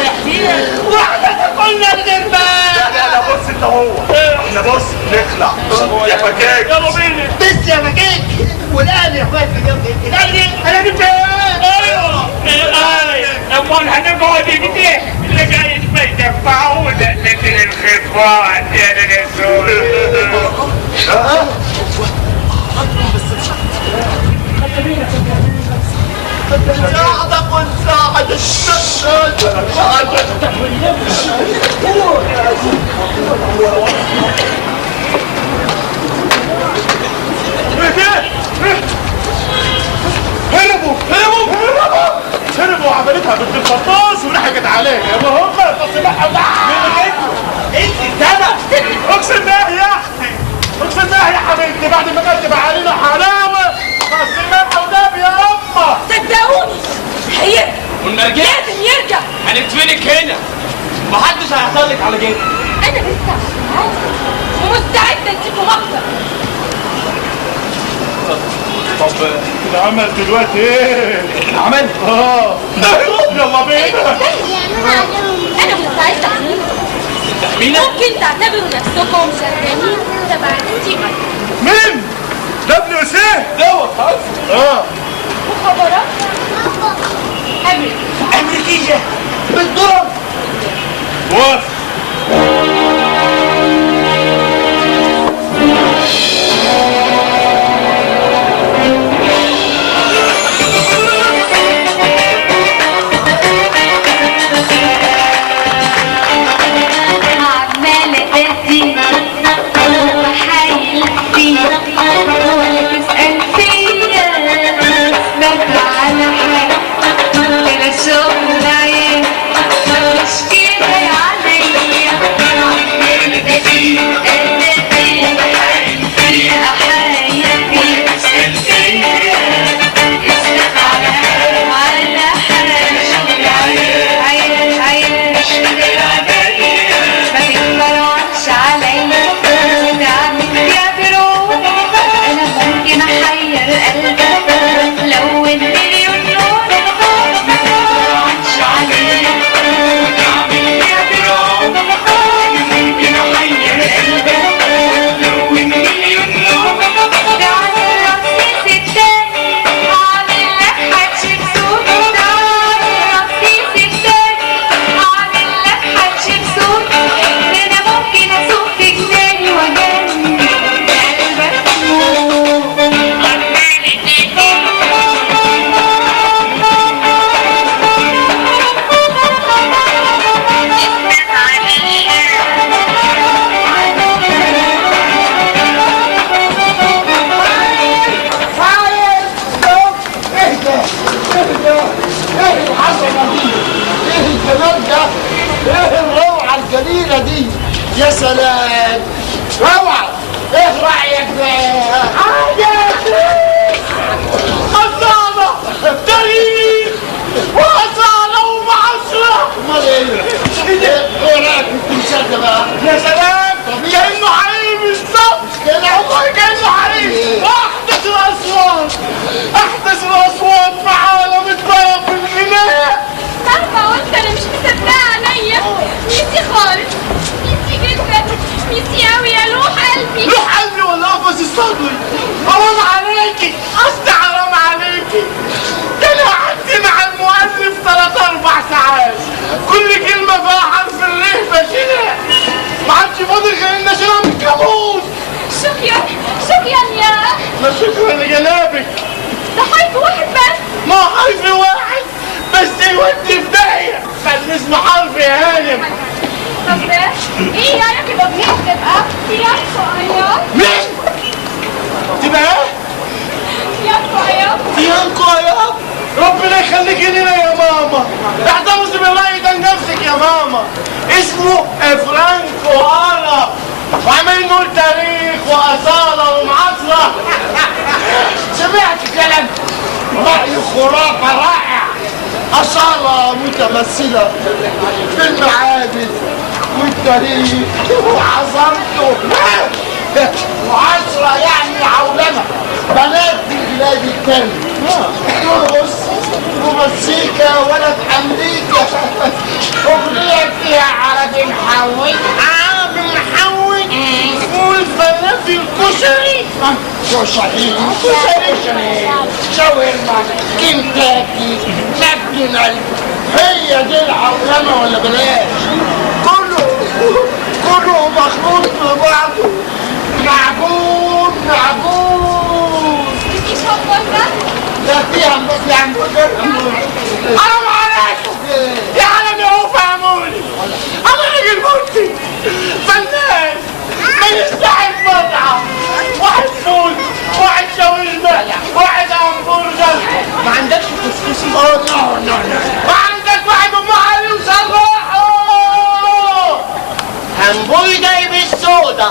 واحدة تاكلنا الغربان. لا بص انت هو. احنا بص نخلع يا فكاك. يلا بينا بس يا فكاك. والآن يا اخواتي جنبي انا جبت ايوه امال هنقعد كده اللي جاي ما يدفعونا نزل الخطوات يا نسول. ساعدك ونساعد الشاشة. هربوا عملتها بنت الفطاس ولحقت عليها يا ما هم تصبحوا انت سبب. اقسم بالله يا اختي، اقسم بالله يا حبيبتي بعد ما كتب علينا حلاوه تصبحوا وداب يا امه. صدقوني هيرجع والمرجع لازم يرجع. هندفنك هنا محدش هيحصل لك على جد. انا لسه عايزة ومستعده اديكم اكتر. طب العمل دلوقتي ايه؟ عمل يلا بينا. انا مستعده احميكم. تحمينا ممكن تعتبروا نفسكم شغالين تبع الانتيمة مين؟ ده ابن حسين دوت مخابرات امريكيه بالضرب. وقف ولد اوعى. ايه رايك بقى؟ أصالة تاريخ وأصالة ومعصرة. امال ايه رايك في التمثال ده بقى؟ يا سلام كأنه حقيقي بالظبط والله كأنه حقيقي. وأحدث الأصوات أحدث الأصوات في عالم الطرب والغناء. مهما قلت انا مش مصدقه عينيا. ميسي خالص، ميسي جدا، ميسي قوي يا روح قلبي. روح قلبي ولا قفص الصدري. حرام عليكي، قصدي حرام عليكي. ده انا قعدت مع المؤلف 3-4 ساعات، كل كلمه فيها حرف الر بشيلها. ما عادش فاضل غير ان اشيلها من الكابوس. شكرا شكرا يا ما شكرا لجنابك. ده حرف واحد بس. ما هو حرف واحد بس يودي في داهيه. كان اسمه حرف يا هانم. طب ايه رايك الاغنيه تبقى ياسو عياط؟ مين؟ تبقى ايه؟ ياسو عياط. يانكو يا ربنا يخليكي لنا يا ماما. احتفظي بالرأي ده لنفسك يا ماما. اسمه فرانكو هارا، وعمال نقول تاريخ وأصالة ومعاصرة. سمعت كلام رأي خرافة رائع. أصالة متمثلة في المعابد والتاريخ وعظمته، وعصرة يعني عولمة بنات من بلاد التاني ترقص ومزيكا ولد أمريكا. أغنية فيها عربي محوج، عربي محوج والفلافل كشري. كشري شاورما كنتاكي ماكدونالد. هي دي العولمة ولا بلاش؟ كله مخلوط في بعضه، معجون. مفيش همبرجر؟ لا في همبرجر. حرام عليكم يا عالم يا هو فهموني. أنا راجل مرتي فنان ما يستحق مطعم. واحد فول، واحد شاورما، واحد همبرجر. ما عندكش كسكسي؟ نو. وعندك واحد ام علي وصلاحه. همبرجر بالصودا.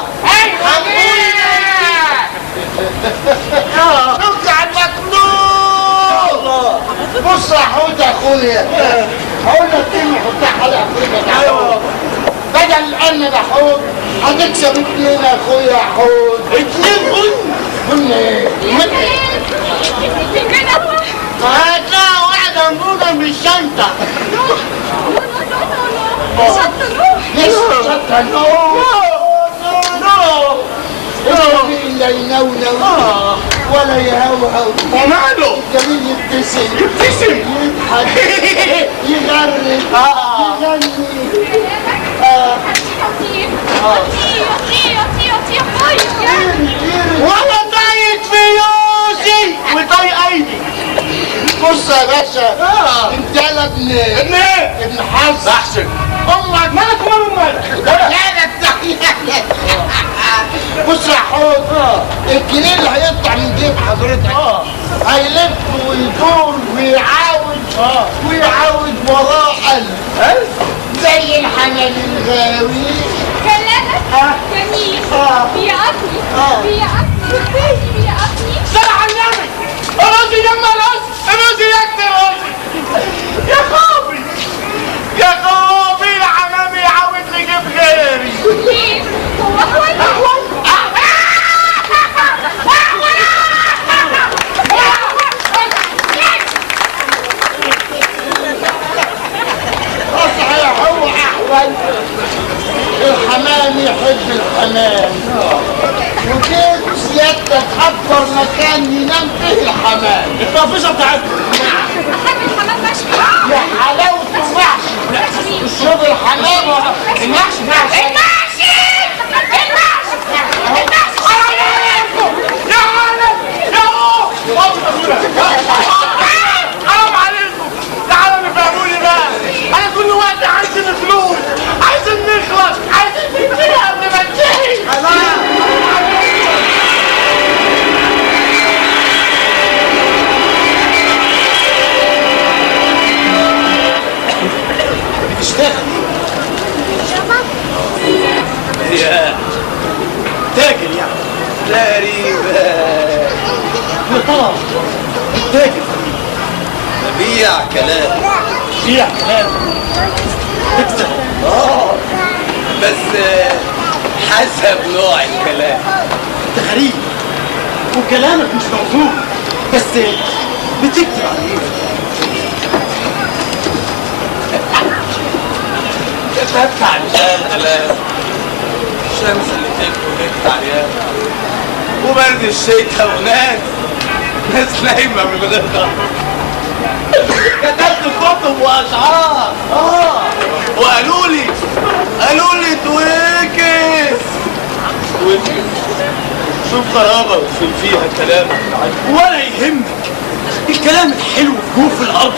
نرجع المجنون. بص يا حوت يا اخويا، هقول لك كلمه حطها على اخويا. بدل ان ده حوت هتكسب 2 يا اخويا يا حوت. 2 بن ايه؟ هتلاقي واحد همبرجر من الشنطه. لسه شطه. نو لا ينونو ولا يهوهو. وماله؟ جميل يبتسم يضحك يغرد يغني. وانا ضايق فلوسي وضايق ايدي. بص يا باشا، انت يا ابن ايه؟ ابن حظ. احسن. امك مالك ومال امك؟ بص يا حوت، الجنيه اللي هيطلع من جيب حضرتك هيلف ويدور ويعاود وراه قلب زي الحمل الغاوي. كلامك جميل. بيعطني صل على النبي. راسي جنب راسي يكتر راسي. يا خوفي العمامي يعاود لي جيب غيري. ليه؟ هو أهون؟ صحيح هو احول. الحمام يحب الحمام، وكيف سيادتك اكبر مكان ينام فيه الحمام. الطفيشه بتاعتك. بحب الحمام مشوي. يا حلاوته محشي. الشوب الحمام المحشي. حرام عليكم. تعالوا نفهموني بقى. انا كل وقت عايز الفلوس، عايزين نخلص، عايزين ننتهي قبل ما ننتهي. بتشتغل. تقريبا. يا ترى التاجر ببيع كلام. بيع كلام تكسب. بس حسب نوع الكلام. انت غريب وكلامك مش موزون، بس بتكتب عليه. كتبت عشان كلام الشمس اللي تكتب وجبت عليها وبرد الشتا ناس نايمة من غير ضهر. كتبت كتب واشعار وقالوا لي تويكس. شوف غرابة وفي فيها كلام ولا يهمك الكلام الحلو في جوف الارض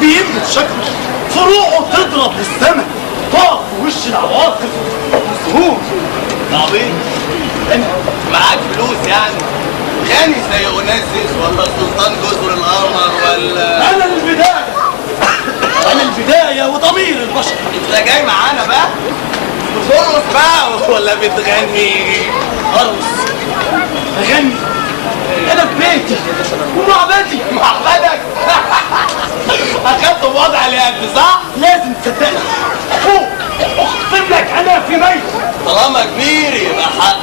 بينبت شكله، فروعه تضرب للسما، تقف في وش العواصف وسهول. عبيط انت معاك فلوس يعني غني زي اوناسيس ولا سلطان جزر القمر ولا انا البداية وضمير البشر. انت جاي معانا بقى بترقص بقى ولا بتغني؟ ارقص اغني انا في بيتي ومعبدي. معبدك اخدت وضع اليد صح؟ لازم تصدقني فوق اقسم لك انا في بيتي. طالما كبير يبقى حق.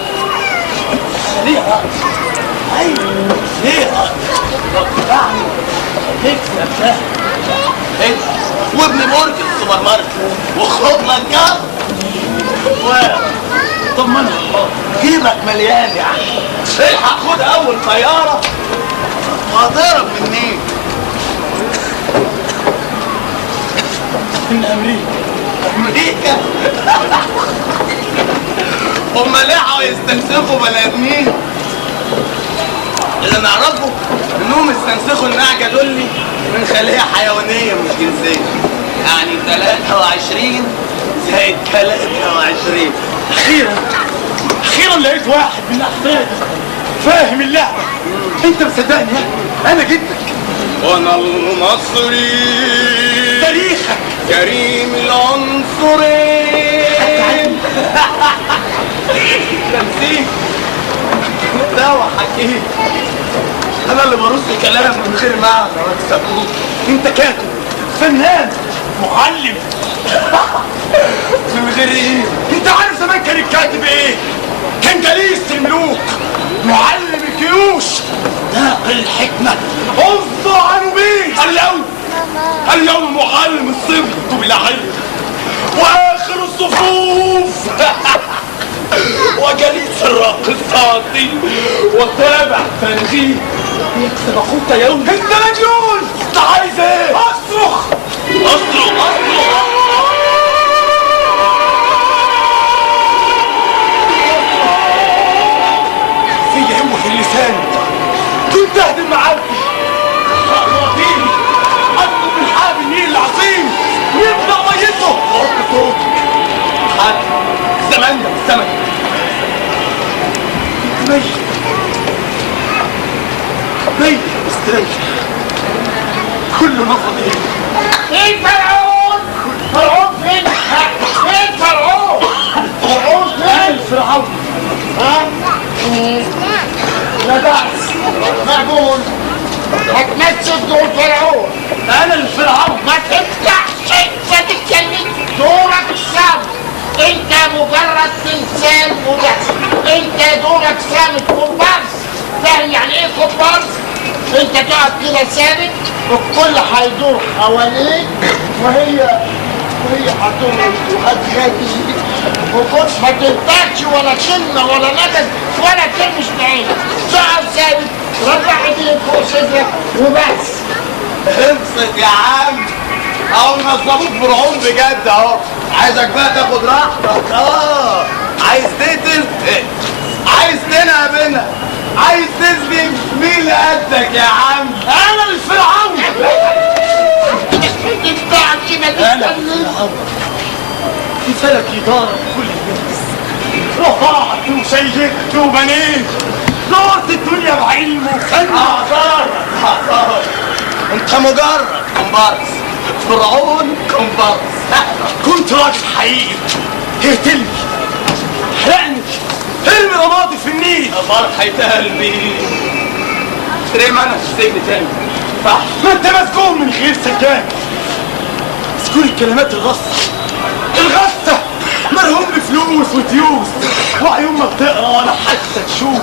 ليه رأي؟ ايوه ليه رأي؟ يعني تكسب ده انت وابن برج السوبر ماركت وخد لك جار. طمنا جيبك مليان يعني. الحق خد اول طياره وهتهرب منين؟ من امريكا. هما لحقوا يستنسخوا بني ادمين؟ اللي نعرفه انهم استنسخوا النعجه دولي من خليه حيوانيه مش جنسيه. يعني 23 زائد 23. اخيرا لقيت واحد من احفادي فاهم اللعبه. انت مصدقني؟ انا جدك وانا المصري تاريخك كريم العنصري. تمثيل ده وحكيم. انا اللي برص كلام من غير معنى واكسب. انت كاتب فنان معلم من غير ايه؟ انت عارف زمان كان الكاتب ايه؟ كان جليس الملوك، معلم الجيوش، ناقل الحكمة، حفظ عنوبين. اليوم معلم الصبي بالعلم واخر الصفوف وجليس الراقصات وتابع تنغيب يكسب اخوك يوم. انت مجنون. انت عايز ايه؟ اصرخ. في يهمه في اللسان كنت اهدم معاركي وطيني اطلب من حاب النيل العظيم ويبدا ميته وحط صوتك. حاجة الزمان ده الزمن ميت مستريح كله نفض ايه. فين فرعون؟ فرعون فين؟ فين فرعون؟ فرعون فين؟ الفرعون لا بأس. مقبول. هتمثل دور فرعون. انا الفرعون. ما تفتحش ما تتكلمش. دورك الصمت. انت مجرد تمثال مجسم. انت دورك صامت كومبارس. فاهم يعني ايه كومبارس؟ انت تقعد كده ثابت والكل هيدور حواليك وهي هتقعد وهتغني وكنت ما تنطقش ولا كلمه ولا نفس ولا تلمس بعينك. تقعد ثابت رفع ايديك فوق صدرك وبس. انصت يا عم اهو نظموك فرعون بجد اهو. عايزك بقى تاخد راحتك. عايز تقتل عايز تنهب هنا عايز تسلم مين قدك يا عم؟ انا الفرعون. انا الفرعون. في فلكي ضارب كل الناس رفعت وشيكت وبنيت دورت الدنيا بعلم وفن. اعذار انت مجرد كومبارس. فرعون كومبارس. كنت راجل حقيقي. اقتلني، احرقني، ارمي رمادي في النيل، يا فرحة قلبي. ترمي انا في السجن تاني صح؟ ما انت مسجون من غير سجان. مسجون الكلمات الغصة مرهوم بفلوس وتيوس وعيون ما بتقرا ولا حتى تشوف.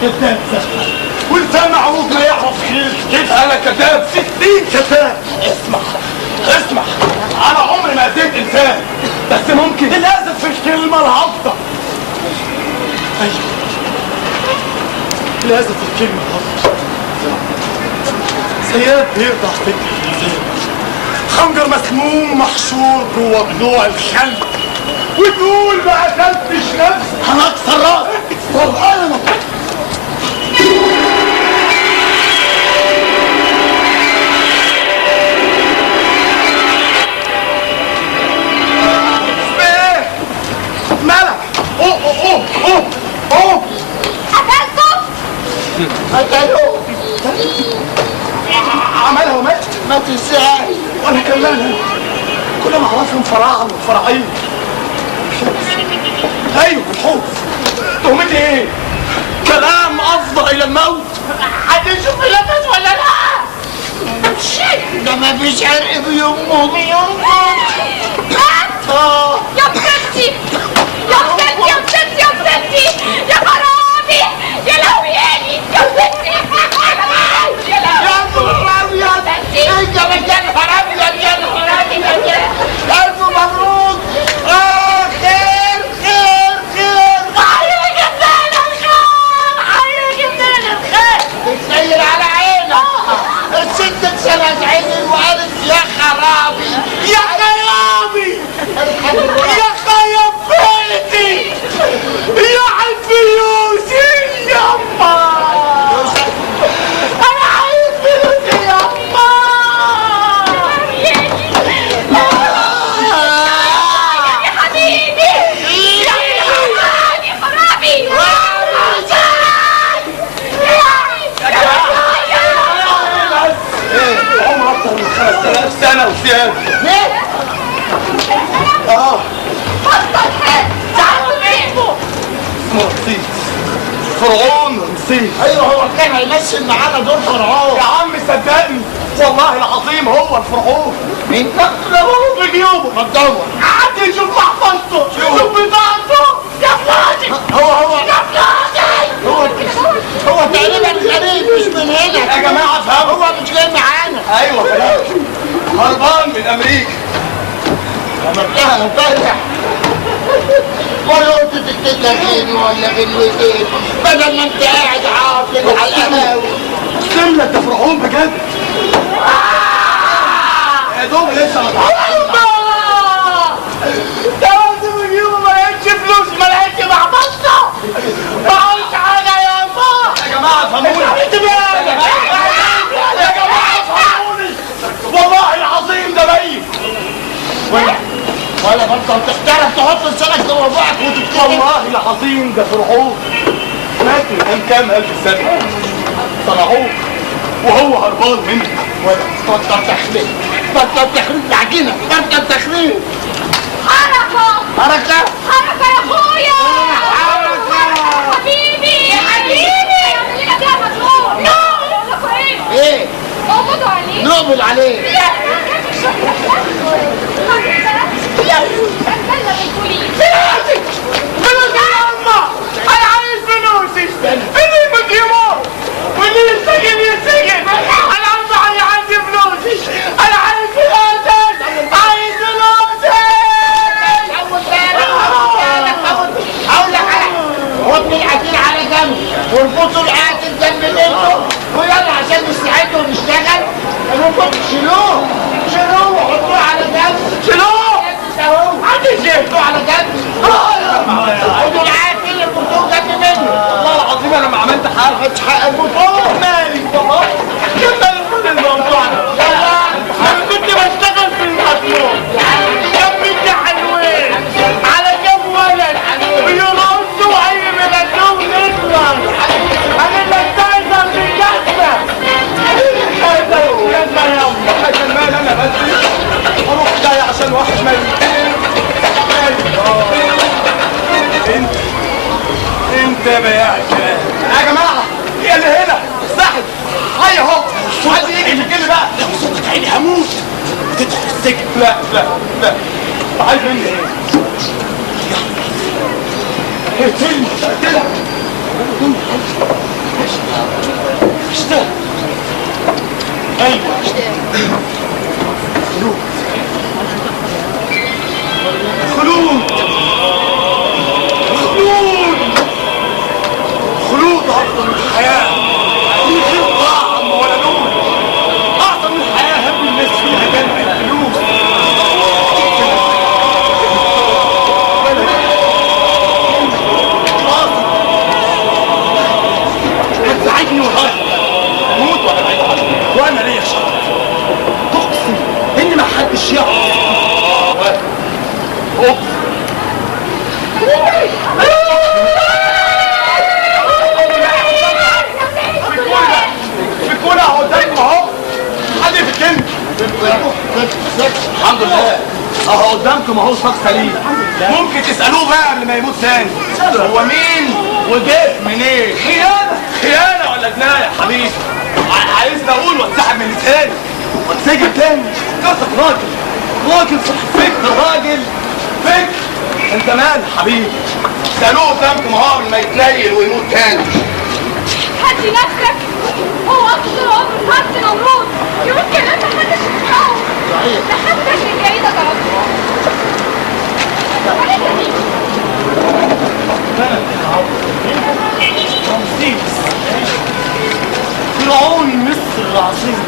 كذاب زفة ولسان معروف ما يعرف غير كده. انا كذاب 60 كذاب. اسمع انا عمري ما اذيت انسان بس ممكن للاسف في الكلمة الهابطة. ايوه لازم في الكلمة الهابطة. سياد بيقطع فكر الانسان. خنجر مسموم محشور جوه ضلوع الخلق وتقول ما قتلتش نفسي هنكسر راسك. طب انا مالك؟ قوم قتلوه. عملها ومات؟ مات ازاي؟ وانا كمان كل ما اعرفهم فراعنه وفراعين. ايوه الحوض. تهمتي ايه؟ كلام افضى الى الموت. حد يشوف نفس ولا لا؟ شيء ده ما فيش عرق بيمه يا بنتي يا بنتي يا بنتي يا بنتي يا خرابي يا لهوياني يا بنتي يا لهوي يا بنتي يا رجال حرام يا رجال حرام يا رجال. الف مبروك. خير خير خير. حيوي جبنا الخير حيوي جبنا الخير. بتسير على عينك. الست اتسرقت عيني وقالت يا خرابي يا خيابي يا خياب بيتي يا الفلوسي يما. انا عايز فلوسي يما. يا حبيبي يا خرابي عمر اكتر من 5000 سنه وزياده. رمسيس فرعون رمسيس. ايوه هو كان هيمثل معانا دور فرعون. يا عم صدقني والله العظيم هو الفرعون. مين ده؟ في جيوبه ما تدور. قعد يشوف محفظته يشوف بطاقته. يا فاضي هو يا فاضي هو تقريبا غريب مش من هنا. يا جماعه افهموا. هو مش جاي معانا. ايوه فهمت. هربان من امريكا. عملتها فرح. ولا قلت تكتب لك غيري ولا غنوتين بدل ما انت قاعد عاطل على القهاوي. سملة انت فرعون بجد. يا دوب لسه ما اتعرفش. ده لازم يجيبوا ما لقيتش فلوس ما لقيتش محفظته. ما عملتش حاجه يا بابا. يا جماعه افهموني. يا جماعه افهموني. والله العظيم ده ميت. ولا برضه تعرف تحط لسانك جوه بقك وتتكلم. والله العظيم ده فرعون. مات من كام الف سنه. صنعوه وهو هربان منه. بطل تخريب بطل تخريب العجينه بطل تخريب. حركة حركه حركة يا اخويا حركة حبيبي حبيبي يا مجنون نو ايه؟ اقبضوا عليه نقبض عليه. فلوسي يا أما. أنا عايز فلوسي. اللي يموت يموت واللي يسجن يسجن. أنا عندي فلوسي. أنا عايز فلوسي. عايز فلوسي. اقول لك خد العجين على جنب واربطوا القاتل جنب منه ويلا عشان نستعد ونشتغل. المفروض شيلوه وحطوه على جنب. شيلوه. حطوه على جنب. خدوا القاتل اربطوه جنب منه. والله العظيم انا ما عملت حاجه. خدش حق الموضوع. مالي والله. كمل خد الموضوع ده. أنا كنت بشتغل في المطلوب. جنبي حلوين على جنب ولد بيرقصوا أي من النوم نطلع. أنا اللي استاذن بالجزمة. الجزمة يا أمي. عشان مال انا بس. اروح جاي عشان واحد ميت. انت قدامي يا جماعه هي اللي هنا الساحل هيا اهو حد يجي يشكلني بقى لو صوتك عيني هموت تدخل السجن لا عايز مني ايه؟ اقتلني اقتلك اشتغل ايوه خلود أفضل من الحياة من غير طعم ولا لون أعظم من الحياة هم الناس فيها جمع الفلوس هتساعدني وهرب أموت وأنا بعيد عنك وأنا ليا شرط تقسم إن ما حدش يعرف في اهو قدامكم اهو حد يفكني الحمد لله اهو قدامكم اهو صاغ سليم ممكن تسالوه بقى قبل ما يموت تاني هو مين وجاي منين خيانه ولا جنايه يا حبيبي عايزني اقول واتسحب من لساني واتسجن تاني قصدك راجل صاحب فكر راجل فكر انت مال حبيبي سالوه قدامكم اهو قبل ما يتنيل ويموت تاني هدي نفسك هو أكثر عمر حد نمرود يقول كلام محدش يسمعه ده حتى الجيدة ضربته ولا جميل رمسيس فرعون مصر العظيم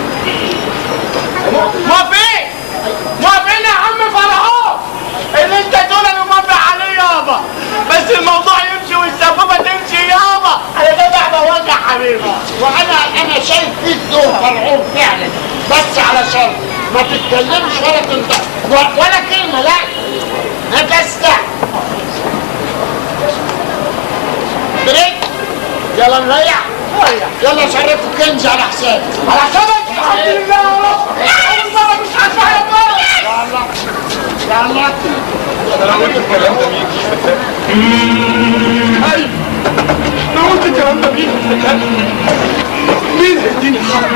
موافقين يا عم فرعون اللي انت تقول انا موافق عليه يابا بس الموضوع يمشي والسبوبه تمشي يابا انا ده بعد وجع حبيبي وانا شايف فيك دور فرعون فعلا بس على شرط ما تتكلمش ولا تنطق ولا كلمه لا انت استعد بريك يلا نريح يلا شرفوا كنز على حسابك على حسابك الحمد لله يا رب اول مره مش هدفع يا بابا يلا انا قلت الكلام ده ايوه انا قلت الكلام ده مين هيديني الحق؟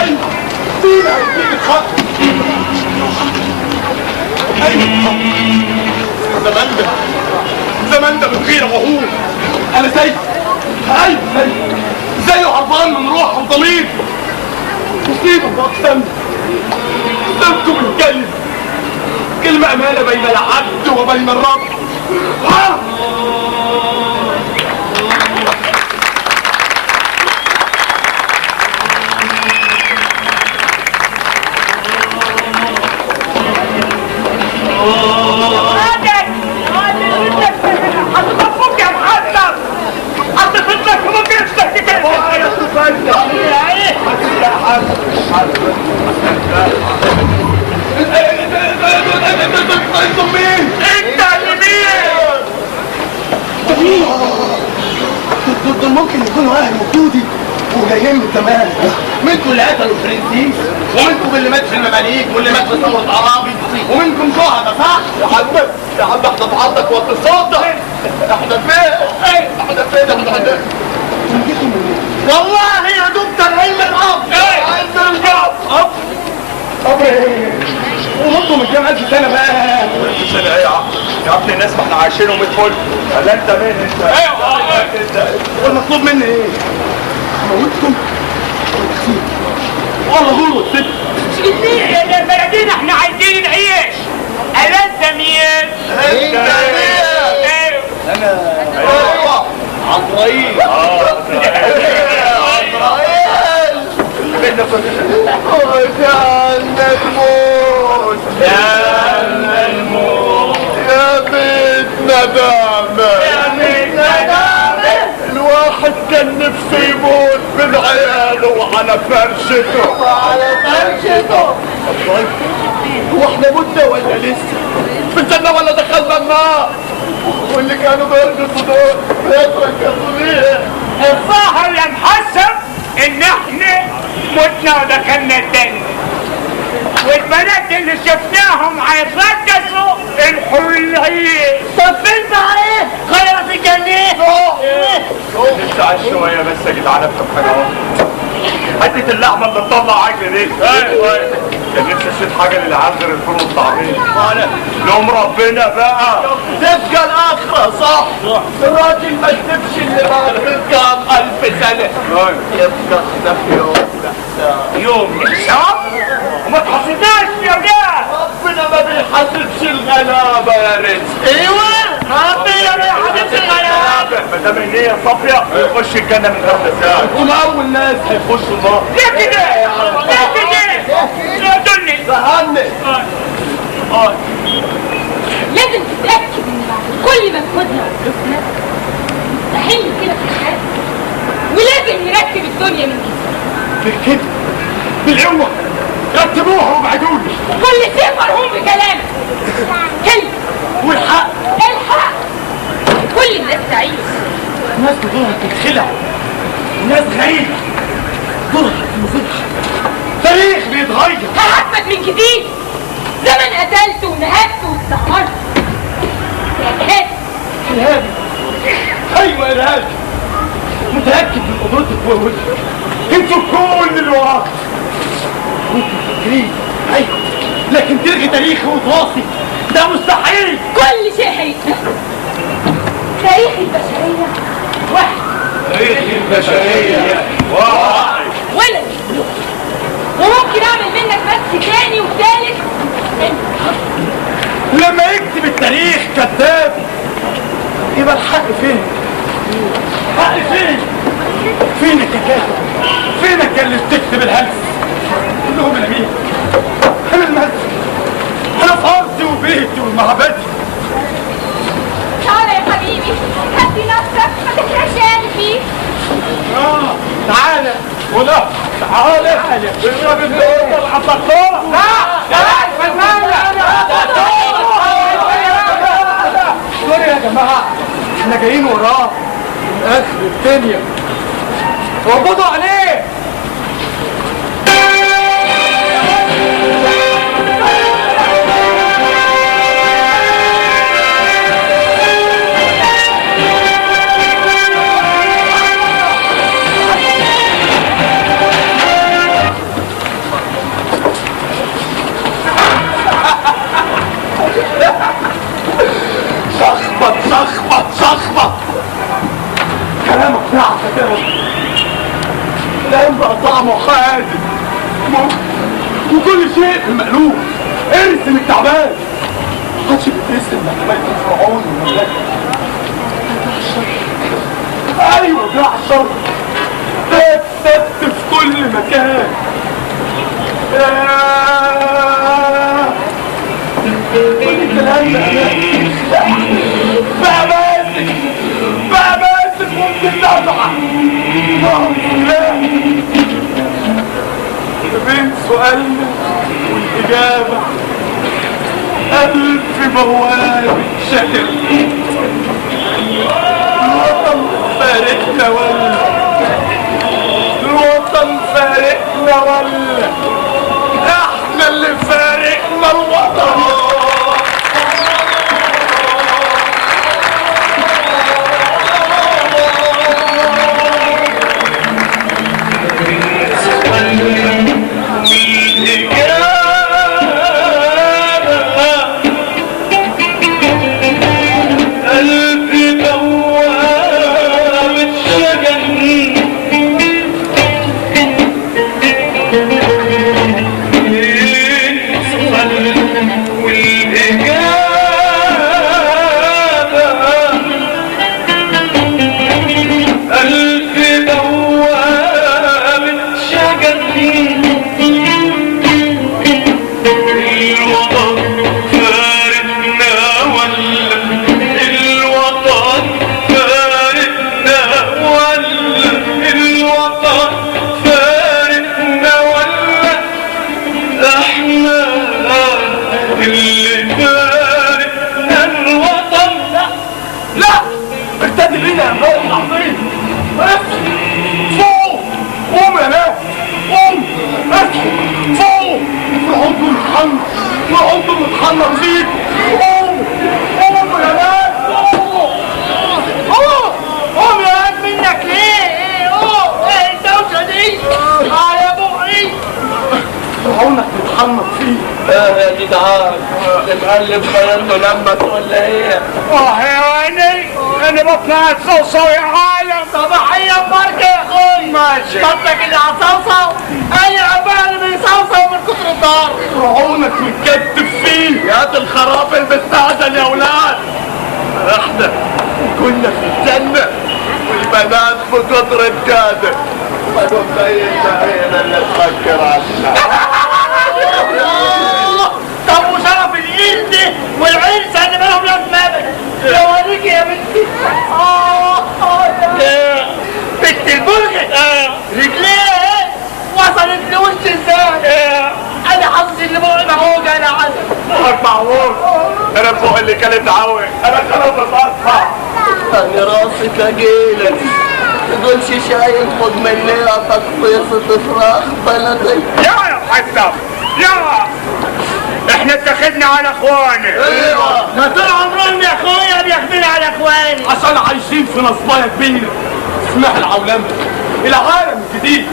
ايوه مين هيديني الحق؟ ايوه زمان ده بالخير وهو انا زيه ايوه زيه هربان من روح وضمير مصيبه واقسم قدامكم الكلمه كلمه امانه بين العبد وبين الرب انتم مين؟ انت اللي مين؟ دول ممكن يكونوا اهل وجودي وجايين من زمان منكم اللي قتلوا الفرنسيين ومنكم اللي مات في المماليك واللي مات في ثورة عربي ومنكم شهداء صح؟ يا حبيبي احنا في عرضك وتصدق احنا فين والله يا دكتور علم الاب علم الاب اب ايه ونطوا من كام الف سنه بقى 1000 سنه ايه يا ابني الناس ما احنا عايشينهم 100 فل ولا انت مين انت؟ ايوه والمطلوب مني ايه؟ موتكم والله غلط يا بلدينا احنا عايزين نعيش انا انت مين؟ انت مين؟ انا عطريل وجعلنا الموت يا بيت ندامة الواحد كان نفسه يموت من عياله على فرشته هو احنا مدة ولا لسه؟ في الجنة ولا دخلنا النار؟ واللي كانوا بيرقصوا دول بيتركزوا ليه؟ الظاهر يا محسب ان احنا متنا ودخلنا الجنة والبنات اللي شفناهم هيتركزوا الحرية. طب فين بقى ايه؟ خيرت الجنة؟ تعال شويه بس يا جدعان افهم حاجه اهو. حته اللحمه اللي تطلع عجل دي ايوه كان نفسي اشيل حاجه للعيال غير الفول والطعميه. لهم ربنا بقى تبقى الاخره صح. الراجل ما يكتبش اللي بعد كام 1000 سنه يبقى ده في يوم حساب وما تحسدناش يا ولاد. ربنا ما بيحددش الغلابه يا رزق. ايوه ربنا ما بيحددش الغلابه. ما دام النيه صافيه يخش الجنه من غير حساب. واول ناس هيخشوا النار. ليه كده؟ ليه كده؟ لا دني فهمني. لازم تتأكد ان بعد كل مجهودنا وفلوسنا مستحيل كده في الحياة، ولازم نرتب الدنيا من كده. كده بالقوه رتبوها وابعدوني. كل شيء مرهون بكلامك. كلمة والحق الحق كل الناس تعيش. ناس دورها تتخلع، ناس غريبه دورها تنفضح. تاريخ بيتغير. هحاسبك من جديد. زمن قتلت ونهبت واستعمرت. يا إرهابي. أيوة إرهابي. متأكد من قدرتك ووجهك. انتوا كل اللي وراك. ممكن تفكرين أيوة، لكن تلغي تاريخي وتواصي ده مستحيل. كل شيء هيتنفذ. تاريخ البشرية واحد. تاريخ البشريه واحد. ولد وممكن اعمل منك بس تاني وثالث. لما يكتب التاريخ كذاب يبقى الحق فين؟ الحق فين؟ فينك يا كاتب؟ فينك اللي بتكتب الهلس؟ قول لهم انا مين؟ انا المهندس. انا في ارضي وبيتي ومعبدي. تعالى يا حبيبي هدي نفسك ما تحرقش قلبي. تعالى ولا تعالى الراجل اللي قدر العطار. لا سوري يا جماعه احنا جايين وراه من اخر الدنيا. وقبضوا عليه. شخبط كلامك نعم يا كلام. الكلام بقى طعمه حادق وكل شيء في المقلوب. ارسم التعبان. محدش بيترسم لحماية الفرعون والمملكة. ايوه ده عشر ده ثبت في كل مكان. كل الكلام ده بقى ماسك ممكن نضحك. بين سؤالنا والإجابة 1000 بوابة شكل. الوطن فارقنا ولا الوطن فارقنا ولا احنا اللي فارقنا الوطن. وانتم متحنر فيك. قوم يا ناس، قوم يا ناس منك ليه؟ غلب خيانته لمت ولا ايه؟ يا ويني انا بطني هتصوصو يا عالم. صباحية فرق يا اخوي. ماشي. بطنك اللي هتصوصو. اي عبالي بيصوصو من كتر الدار. روحونك متكتف فيه يا دي الخراب المستعجل يا ولاد. احنا كنا في الجنة والبنات بقدر الجادة ما زي الزهينة اللي تفكر عنها. طب وشرف الايد دي والعين اللي مالهم لازمة يا وريك يا بنتي. بنت البرجة رجليه وصلت لوش ازاي. انا حظي اللي بقى معوجة انا عسل. معوج انا فوق اللي كانت عوج انا خلاص بتصفى. انا راسي تجيلك تقولش شايل خد مني تقفيصة فراخ بلدي. يا حسن يا احنا اتخذنا على اخواني. ايوه ما طول عمرهم يا اخويا بياخدوني على اخواني. عشان عايشين في نصبايه كبيره اسمها العولمه، العالم الجديد،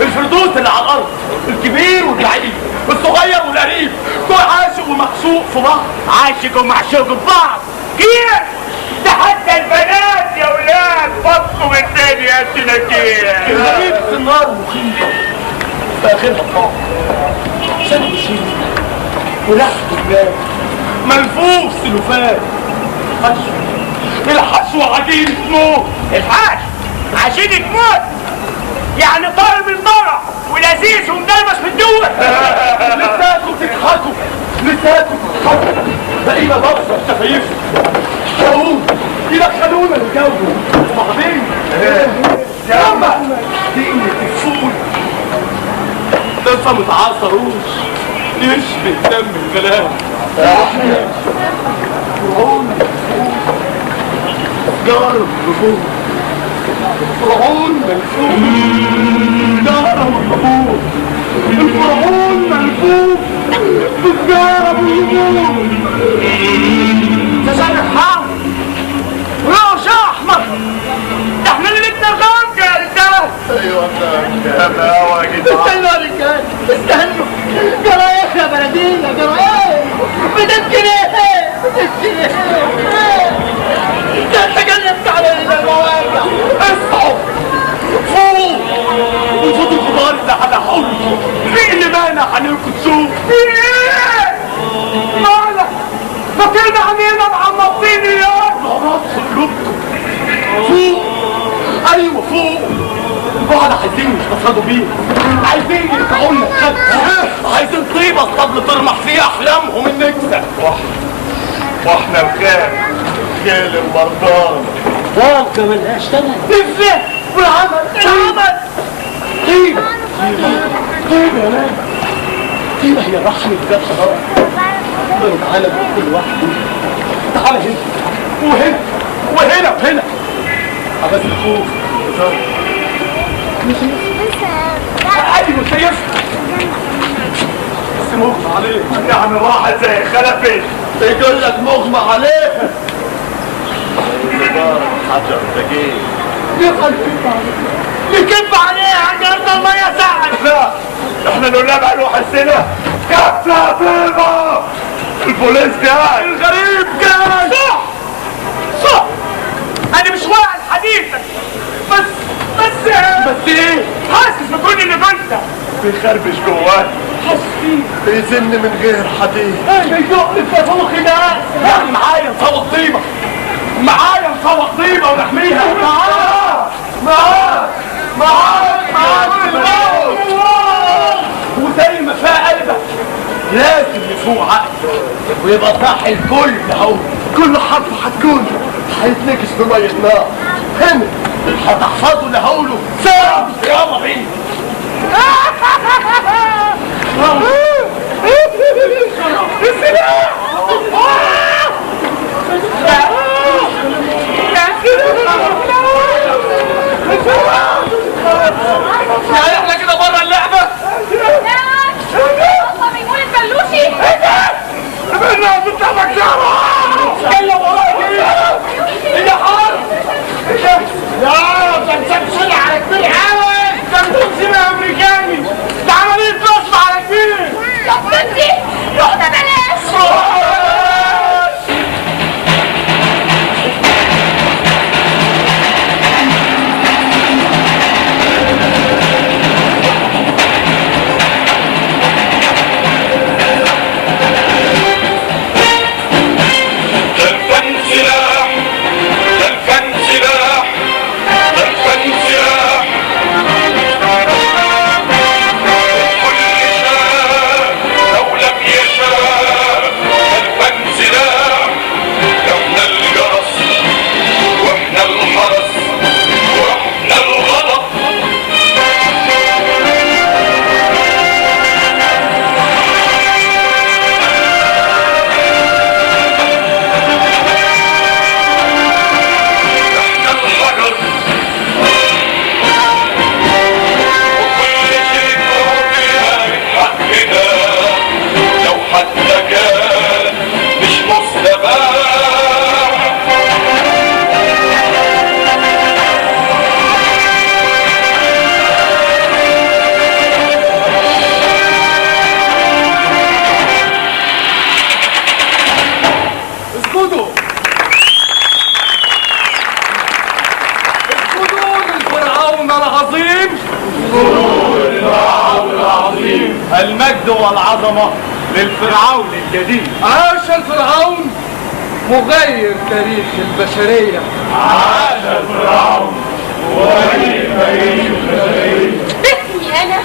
الفردوس اللي على الارض، الكبير والضعيف، الصغير والقريب، كل عاشق ومعشوق في بعض. عاشق ومعشوق ببعض. كيف؟ ده حتى البنات يا ولاد بطوا من الدنيا التنكية. الغريب في النار مخيفه في اخرها الطاقه عشان يشيل ولحم الباب ملفوف سلوفان الحشو عجين موت. الحاج عشان تموت يعني طالب المرة ولذيذ ومدربس في الدول. لساكم تضحكوا لساكم تضحكوا بقينا ببصر شفايفكم شاورون يدخلونا الجو وبعدين ياما دقيقة الفول لسه متعصروش يشبه دم الغلاب. احنا فرعون جارب الرجول فرعون ملفوف جارب الرجول الفرعون ملفوف بالجارب الرجول. تسامح حار رأس احمر. ده احنا ليلتنا غامقة يا رجال. ايوه يا بقى يا جدعان استنوا يا رجال استنوا. جرى ايه يا بلدينا جرى ايه؟ بتبكي ليه؟ بتبكي ليه؟ ده انت جلبت علينا المواجع. اصحوا فوق وخدوا الخضار اللي على حولكم في اللي مانع عليكم تشوف. في ايه؟ مالك؟ فاكرنا عمينا معمطين يا مرات في قلوبكم فوق. ايوه فوق البعض عايزين يستفادوا بيه عايزين يرجعوا لنا الخد عايزين طيبه الطبل ترمح فيها احلامهم النكسه واحنا خيل المرضان واقع ملهاش تمن. الفهم والعمل طيبه طيبه يا ناس طيبه هي رحمه ذات حضاره. تعالى كل واحد تعالى هنا وهنا وهنا وهنا بس الخوف مش ايوه شايف بس مغمى عليك يعني راحت زي خلفت يقول لك مغمى عليه. حجر ثقيل يكب عليه عند ارض المية ساعد. لا احنا نقول لها بقى له حسنا كفة طيبة البوليس جاي الغريب جاي. صح انا مش واعي لحديثك بس ايه حاسس بكل اللي قلته. بيخربش جواه بيزن من غير حديد بيدق في فوق ناس. يعني معايا نصوت طيبة معايا نصوت طيبة ونحميها وزي ما فيها قلبك لازم يفوق عقلك ويبقى صاحي الكل اهو. كل حرف هتكون هيتنكس بمية نار هنا هتحفظه لهوله سام. يلا بينا يعني احنا كده بره اللعبة. الله بيقول البلوشي. انا بتطلع شعره يلا وراكي يا حار. لا ده انت بتسلع على كبير قوي. ده بتمشي امريكاني. ده عمليه نصب على كبير. يا بنتي روح ده بلاش. العظيم ظهور الفرعون العظيم. المجد والعظمة للفرعون الجديد. عاش الفرعون مغير تاريخ البشرية. عاش الفرعون مغير تاريخ البشرية. باسمي أنا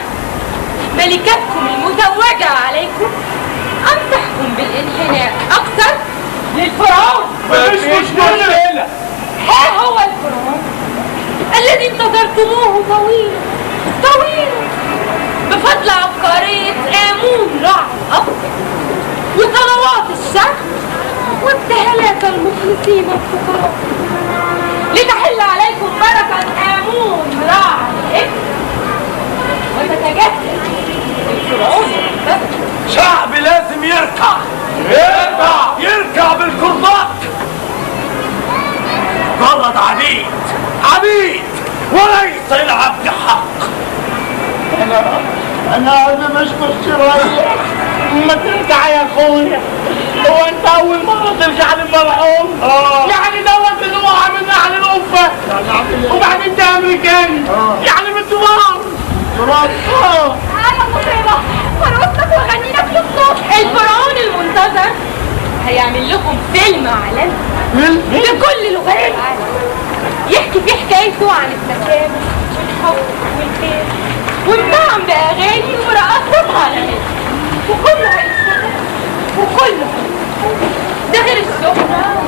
ملكتكم المتوجة عليكم أنصحكم بالانحناء أكثر للفرعون. مفيش مشكلة. ها هو الفرعون الذي انتظرتموه طويلا طويلا بفضل عبقرية آمون راعي الأرض وصلوات الشعب وابتهالات المخلصين الفقراء لتحل عليكم بركة آمون راعي الإبل وتتجدد الفرعون المنتظر. شعب لازم يركع بالكرباج. مجرد عبيد وليس العبد حق. انا مش مستريح. ما ترجع يا اخويا. هو انت اول مرة ترجع للفرعون؟ يعني دوت اللي هو عاملنا على القفة وبعدين ده امريكاني يعني من تراب. أنا مطربة هرقصلك وأغني لك للصوت. الفرعون المنتظر هيعمل لكم فيلم عالمي بكل لغات العالم يحكي فيه حكايته عن التسامح والحب والخير والنعم بأغاني ورقصات عالمية وكله هيشتغل وكله ده غير الشهرة.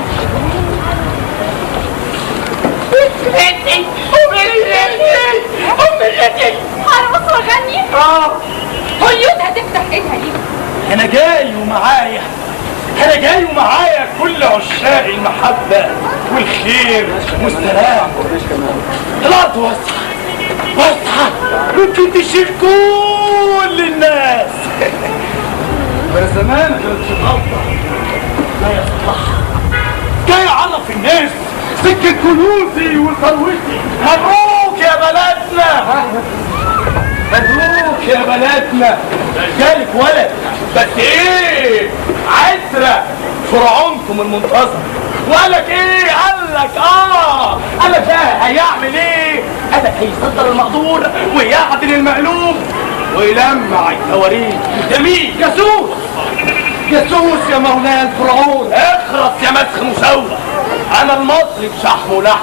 أمي هرقص وأغني؟ هوليود هتفتح ايدها ليكم. انا جاي ومعايا كل عشاق المحبة والخير والسلام. الارض واسعة ممكن تشيل كل الناس. زمان كانت الارض لا يصلحها. جاي اعرف الناس سكة كنوزي وثروتي. مبروك يا بلدنا، مبروك يا بلدنا. جالك ولد بس ايه عترة فرعونكم المنتظر. وقالك ايه؟ قالك ده هيعمل ايه؟ قالك هيصدر المقدور ويعدل المقلوب ويلمع التواريخ. ده مين؟ جاسوس يا مولاي الفرعون. اخرس يا مسخ مسوى. انا المصري بشحم ولحم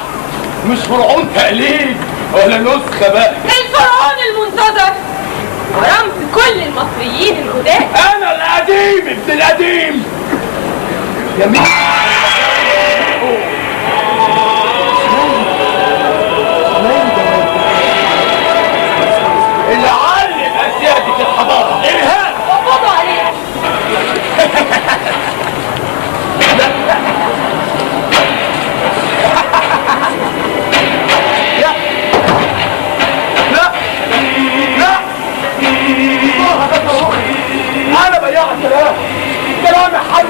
مش فرعون تقليد ولا نسخة بقى. الفرعون المنتظر ورمز كل المصريين الجداد. انا القديم ابن القديم. جميل. اللي علم اسيادة الحضارة ارهاب. قبضوا عليه. انا بياع كلامي حل.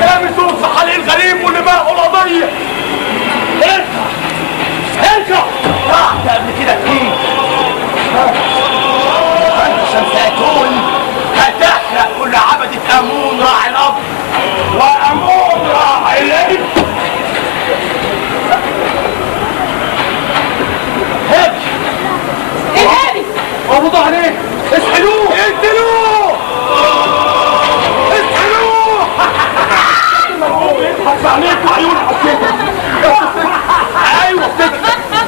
كلامي سوق في حلق الغريب واللي باعوا القضية. ارجع راحت قبل كده كتير. انت شمساتون هتحرق كل عبدة امون راعي الارض وامون راعي الابل. ارهابي قبضوا عليه. اسحلوه اقتلوه. يضحك عليك وعيون حسيتك. ايوه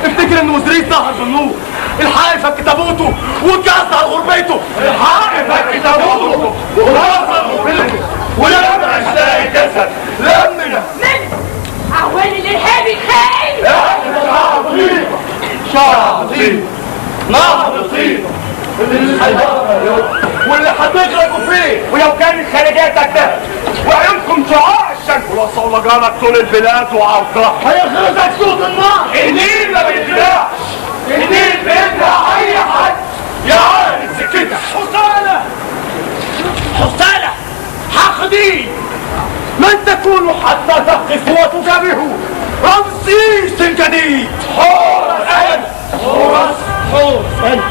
افتكر ان وزريس ظهر بالنور. الحق فك تابوته وكسر غربته. الحق فك تابوته وكسر غربته ولمع اشلاء الجسد. لمنا من اعوان الارهابي الخائن. شعب طين نهر طين واللي هتغرقوا فيه. ولو كانت خارجاتك ده وعينكم شعاع الشمس ولو صلجالك طول البلاد وعرضها هيخرجك صوت النار. النيل ما بيتباعش. النيل بيبلع اي حد يعرف سكتك. حصالة حاقدين من تكونوا حتى تقفوا وتجابهوا رمسيس الجديد. حورس أنا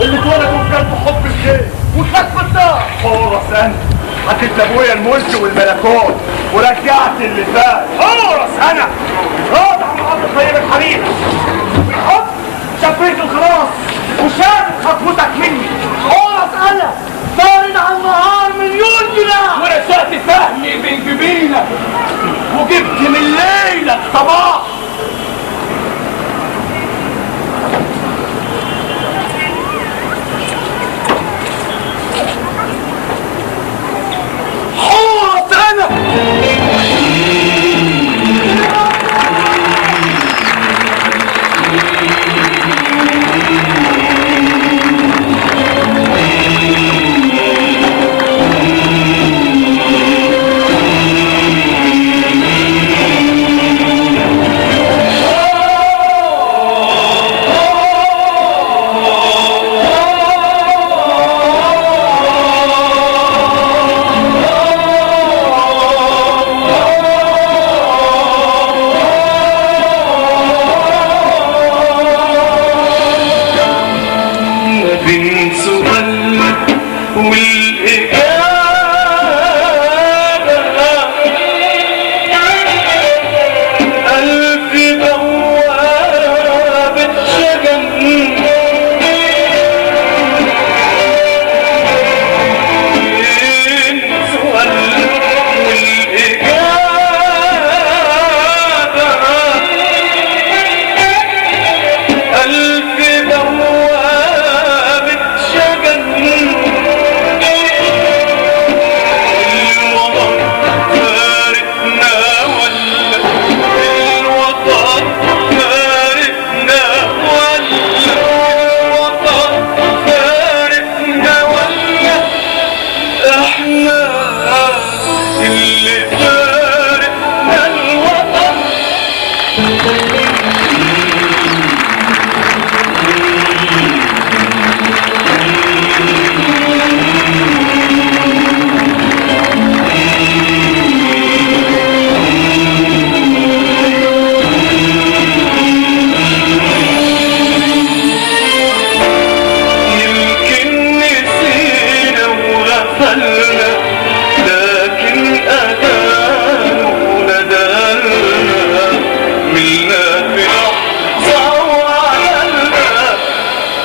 اللي اتولدوا في قلب حب الخير وخلف الدار. حورس أنا حكيت لابويا الملك والملكوت ورجعت اللي فات. حورس أنا راضع مع عبد الطيب الحبيب بالحب شفيت الخلاص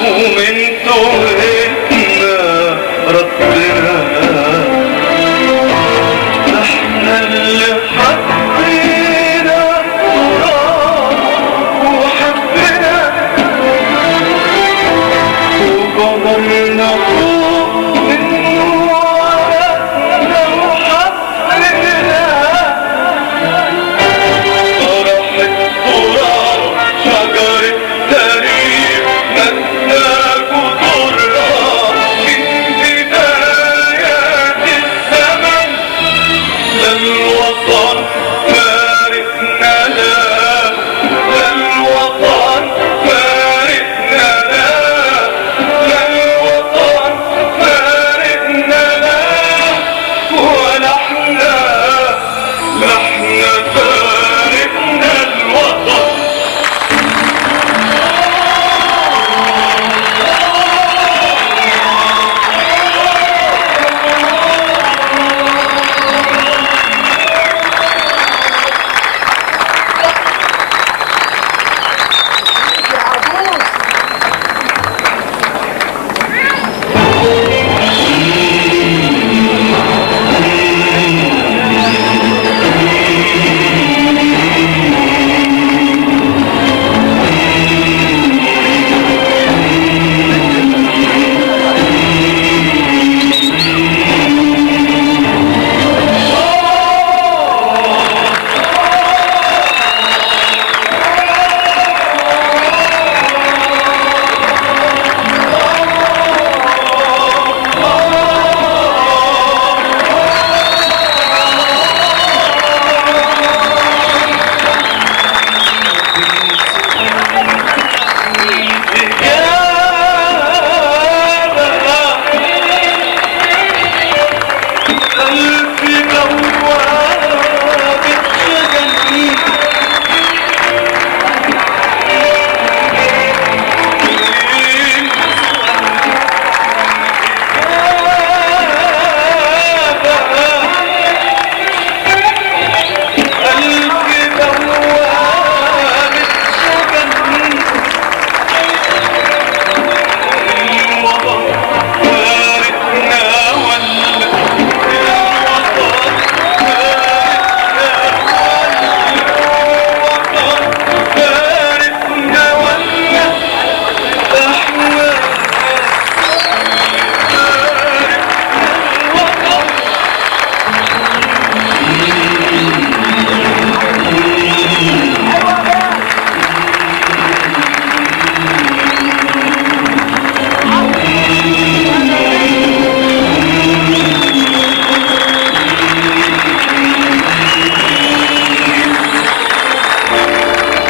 ومن توهتنا ردنا احنا اللي حبينا وحبنا وقدرنا فوق منه ورقنا وحبنا طرح التراب شجر التاريخ مساك وضرة من بدايات الزمن للوطن فارقنا لا للوطن فارقنا لا للوطن فارقنا لا ولا احنا فارقنا الوطن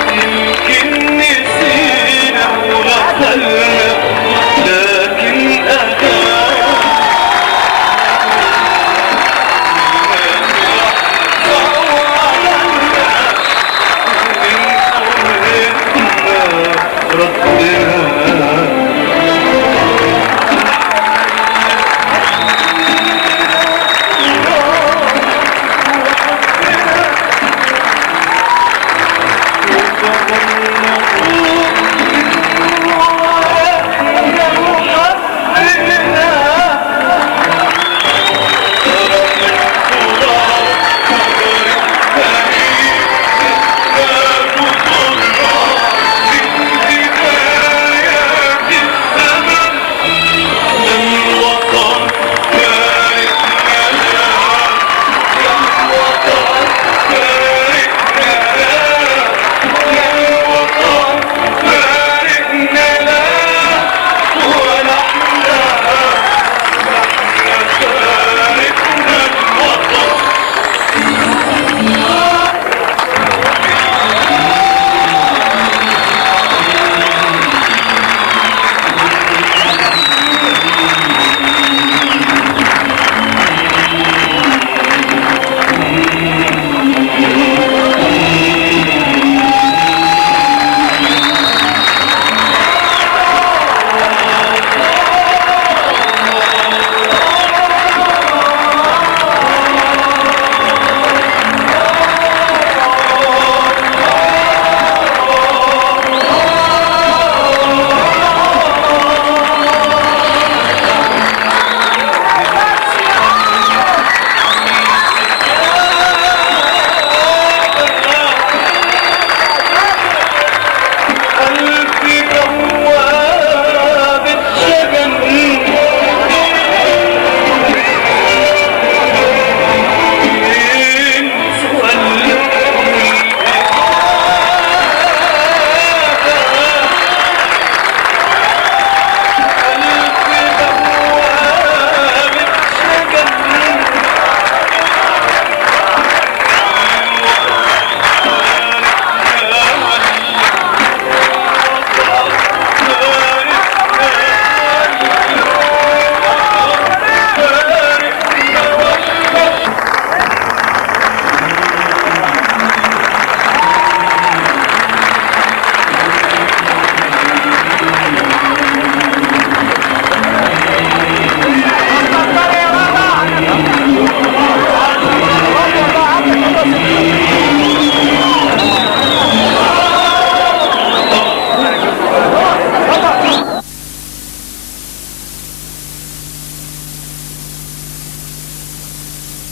لكن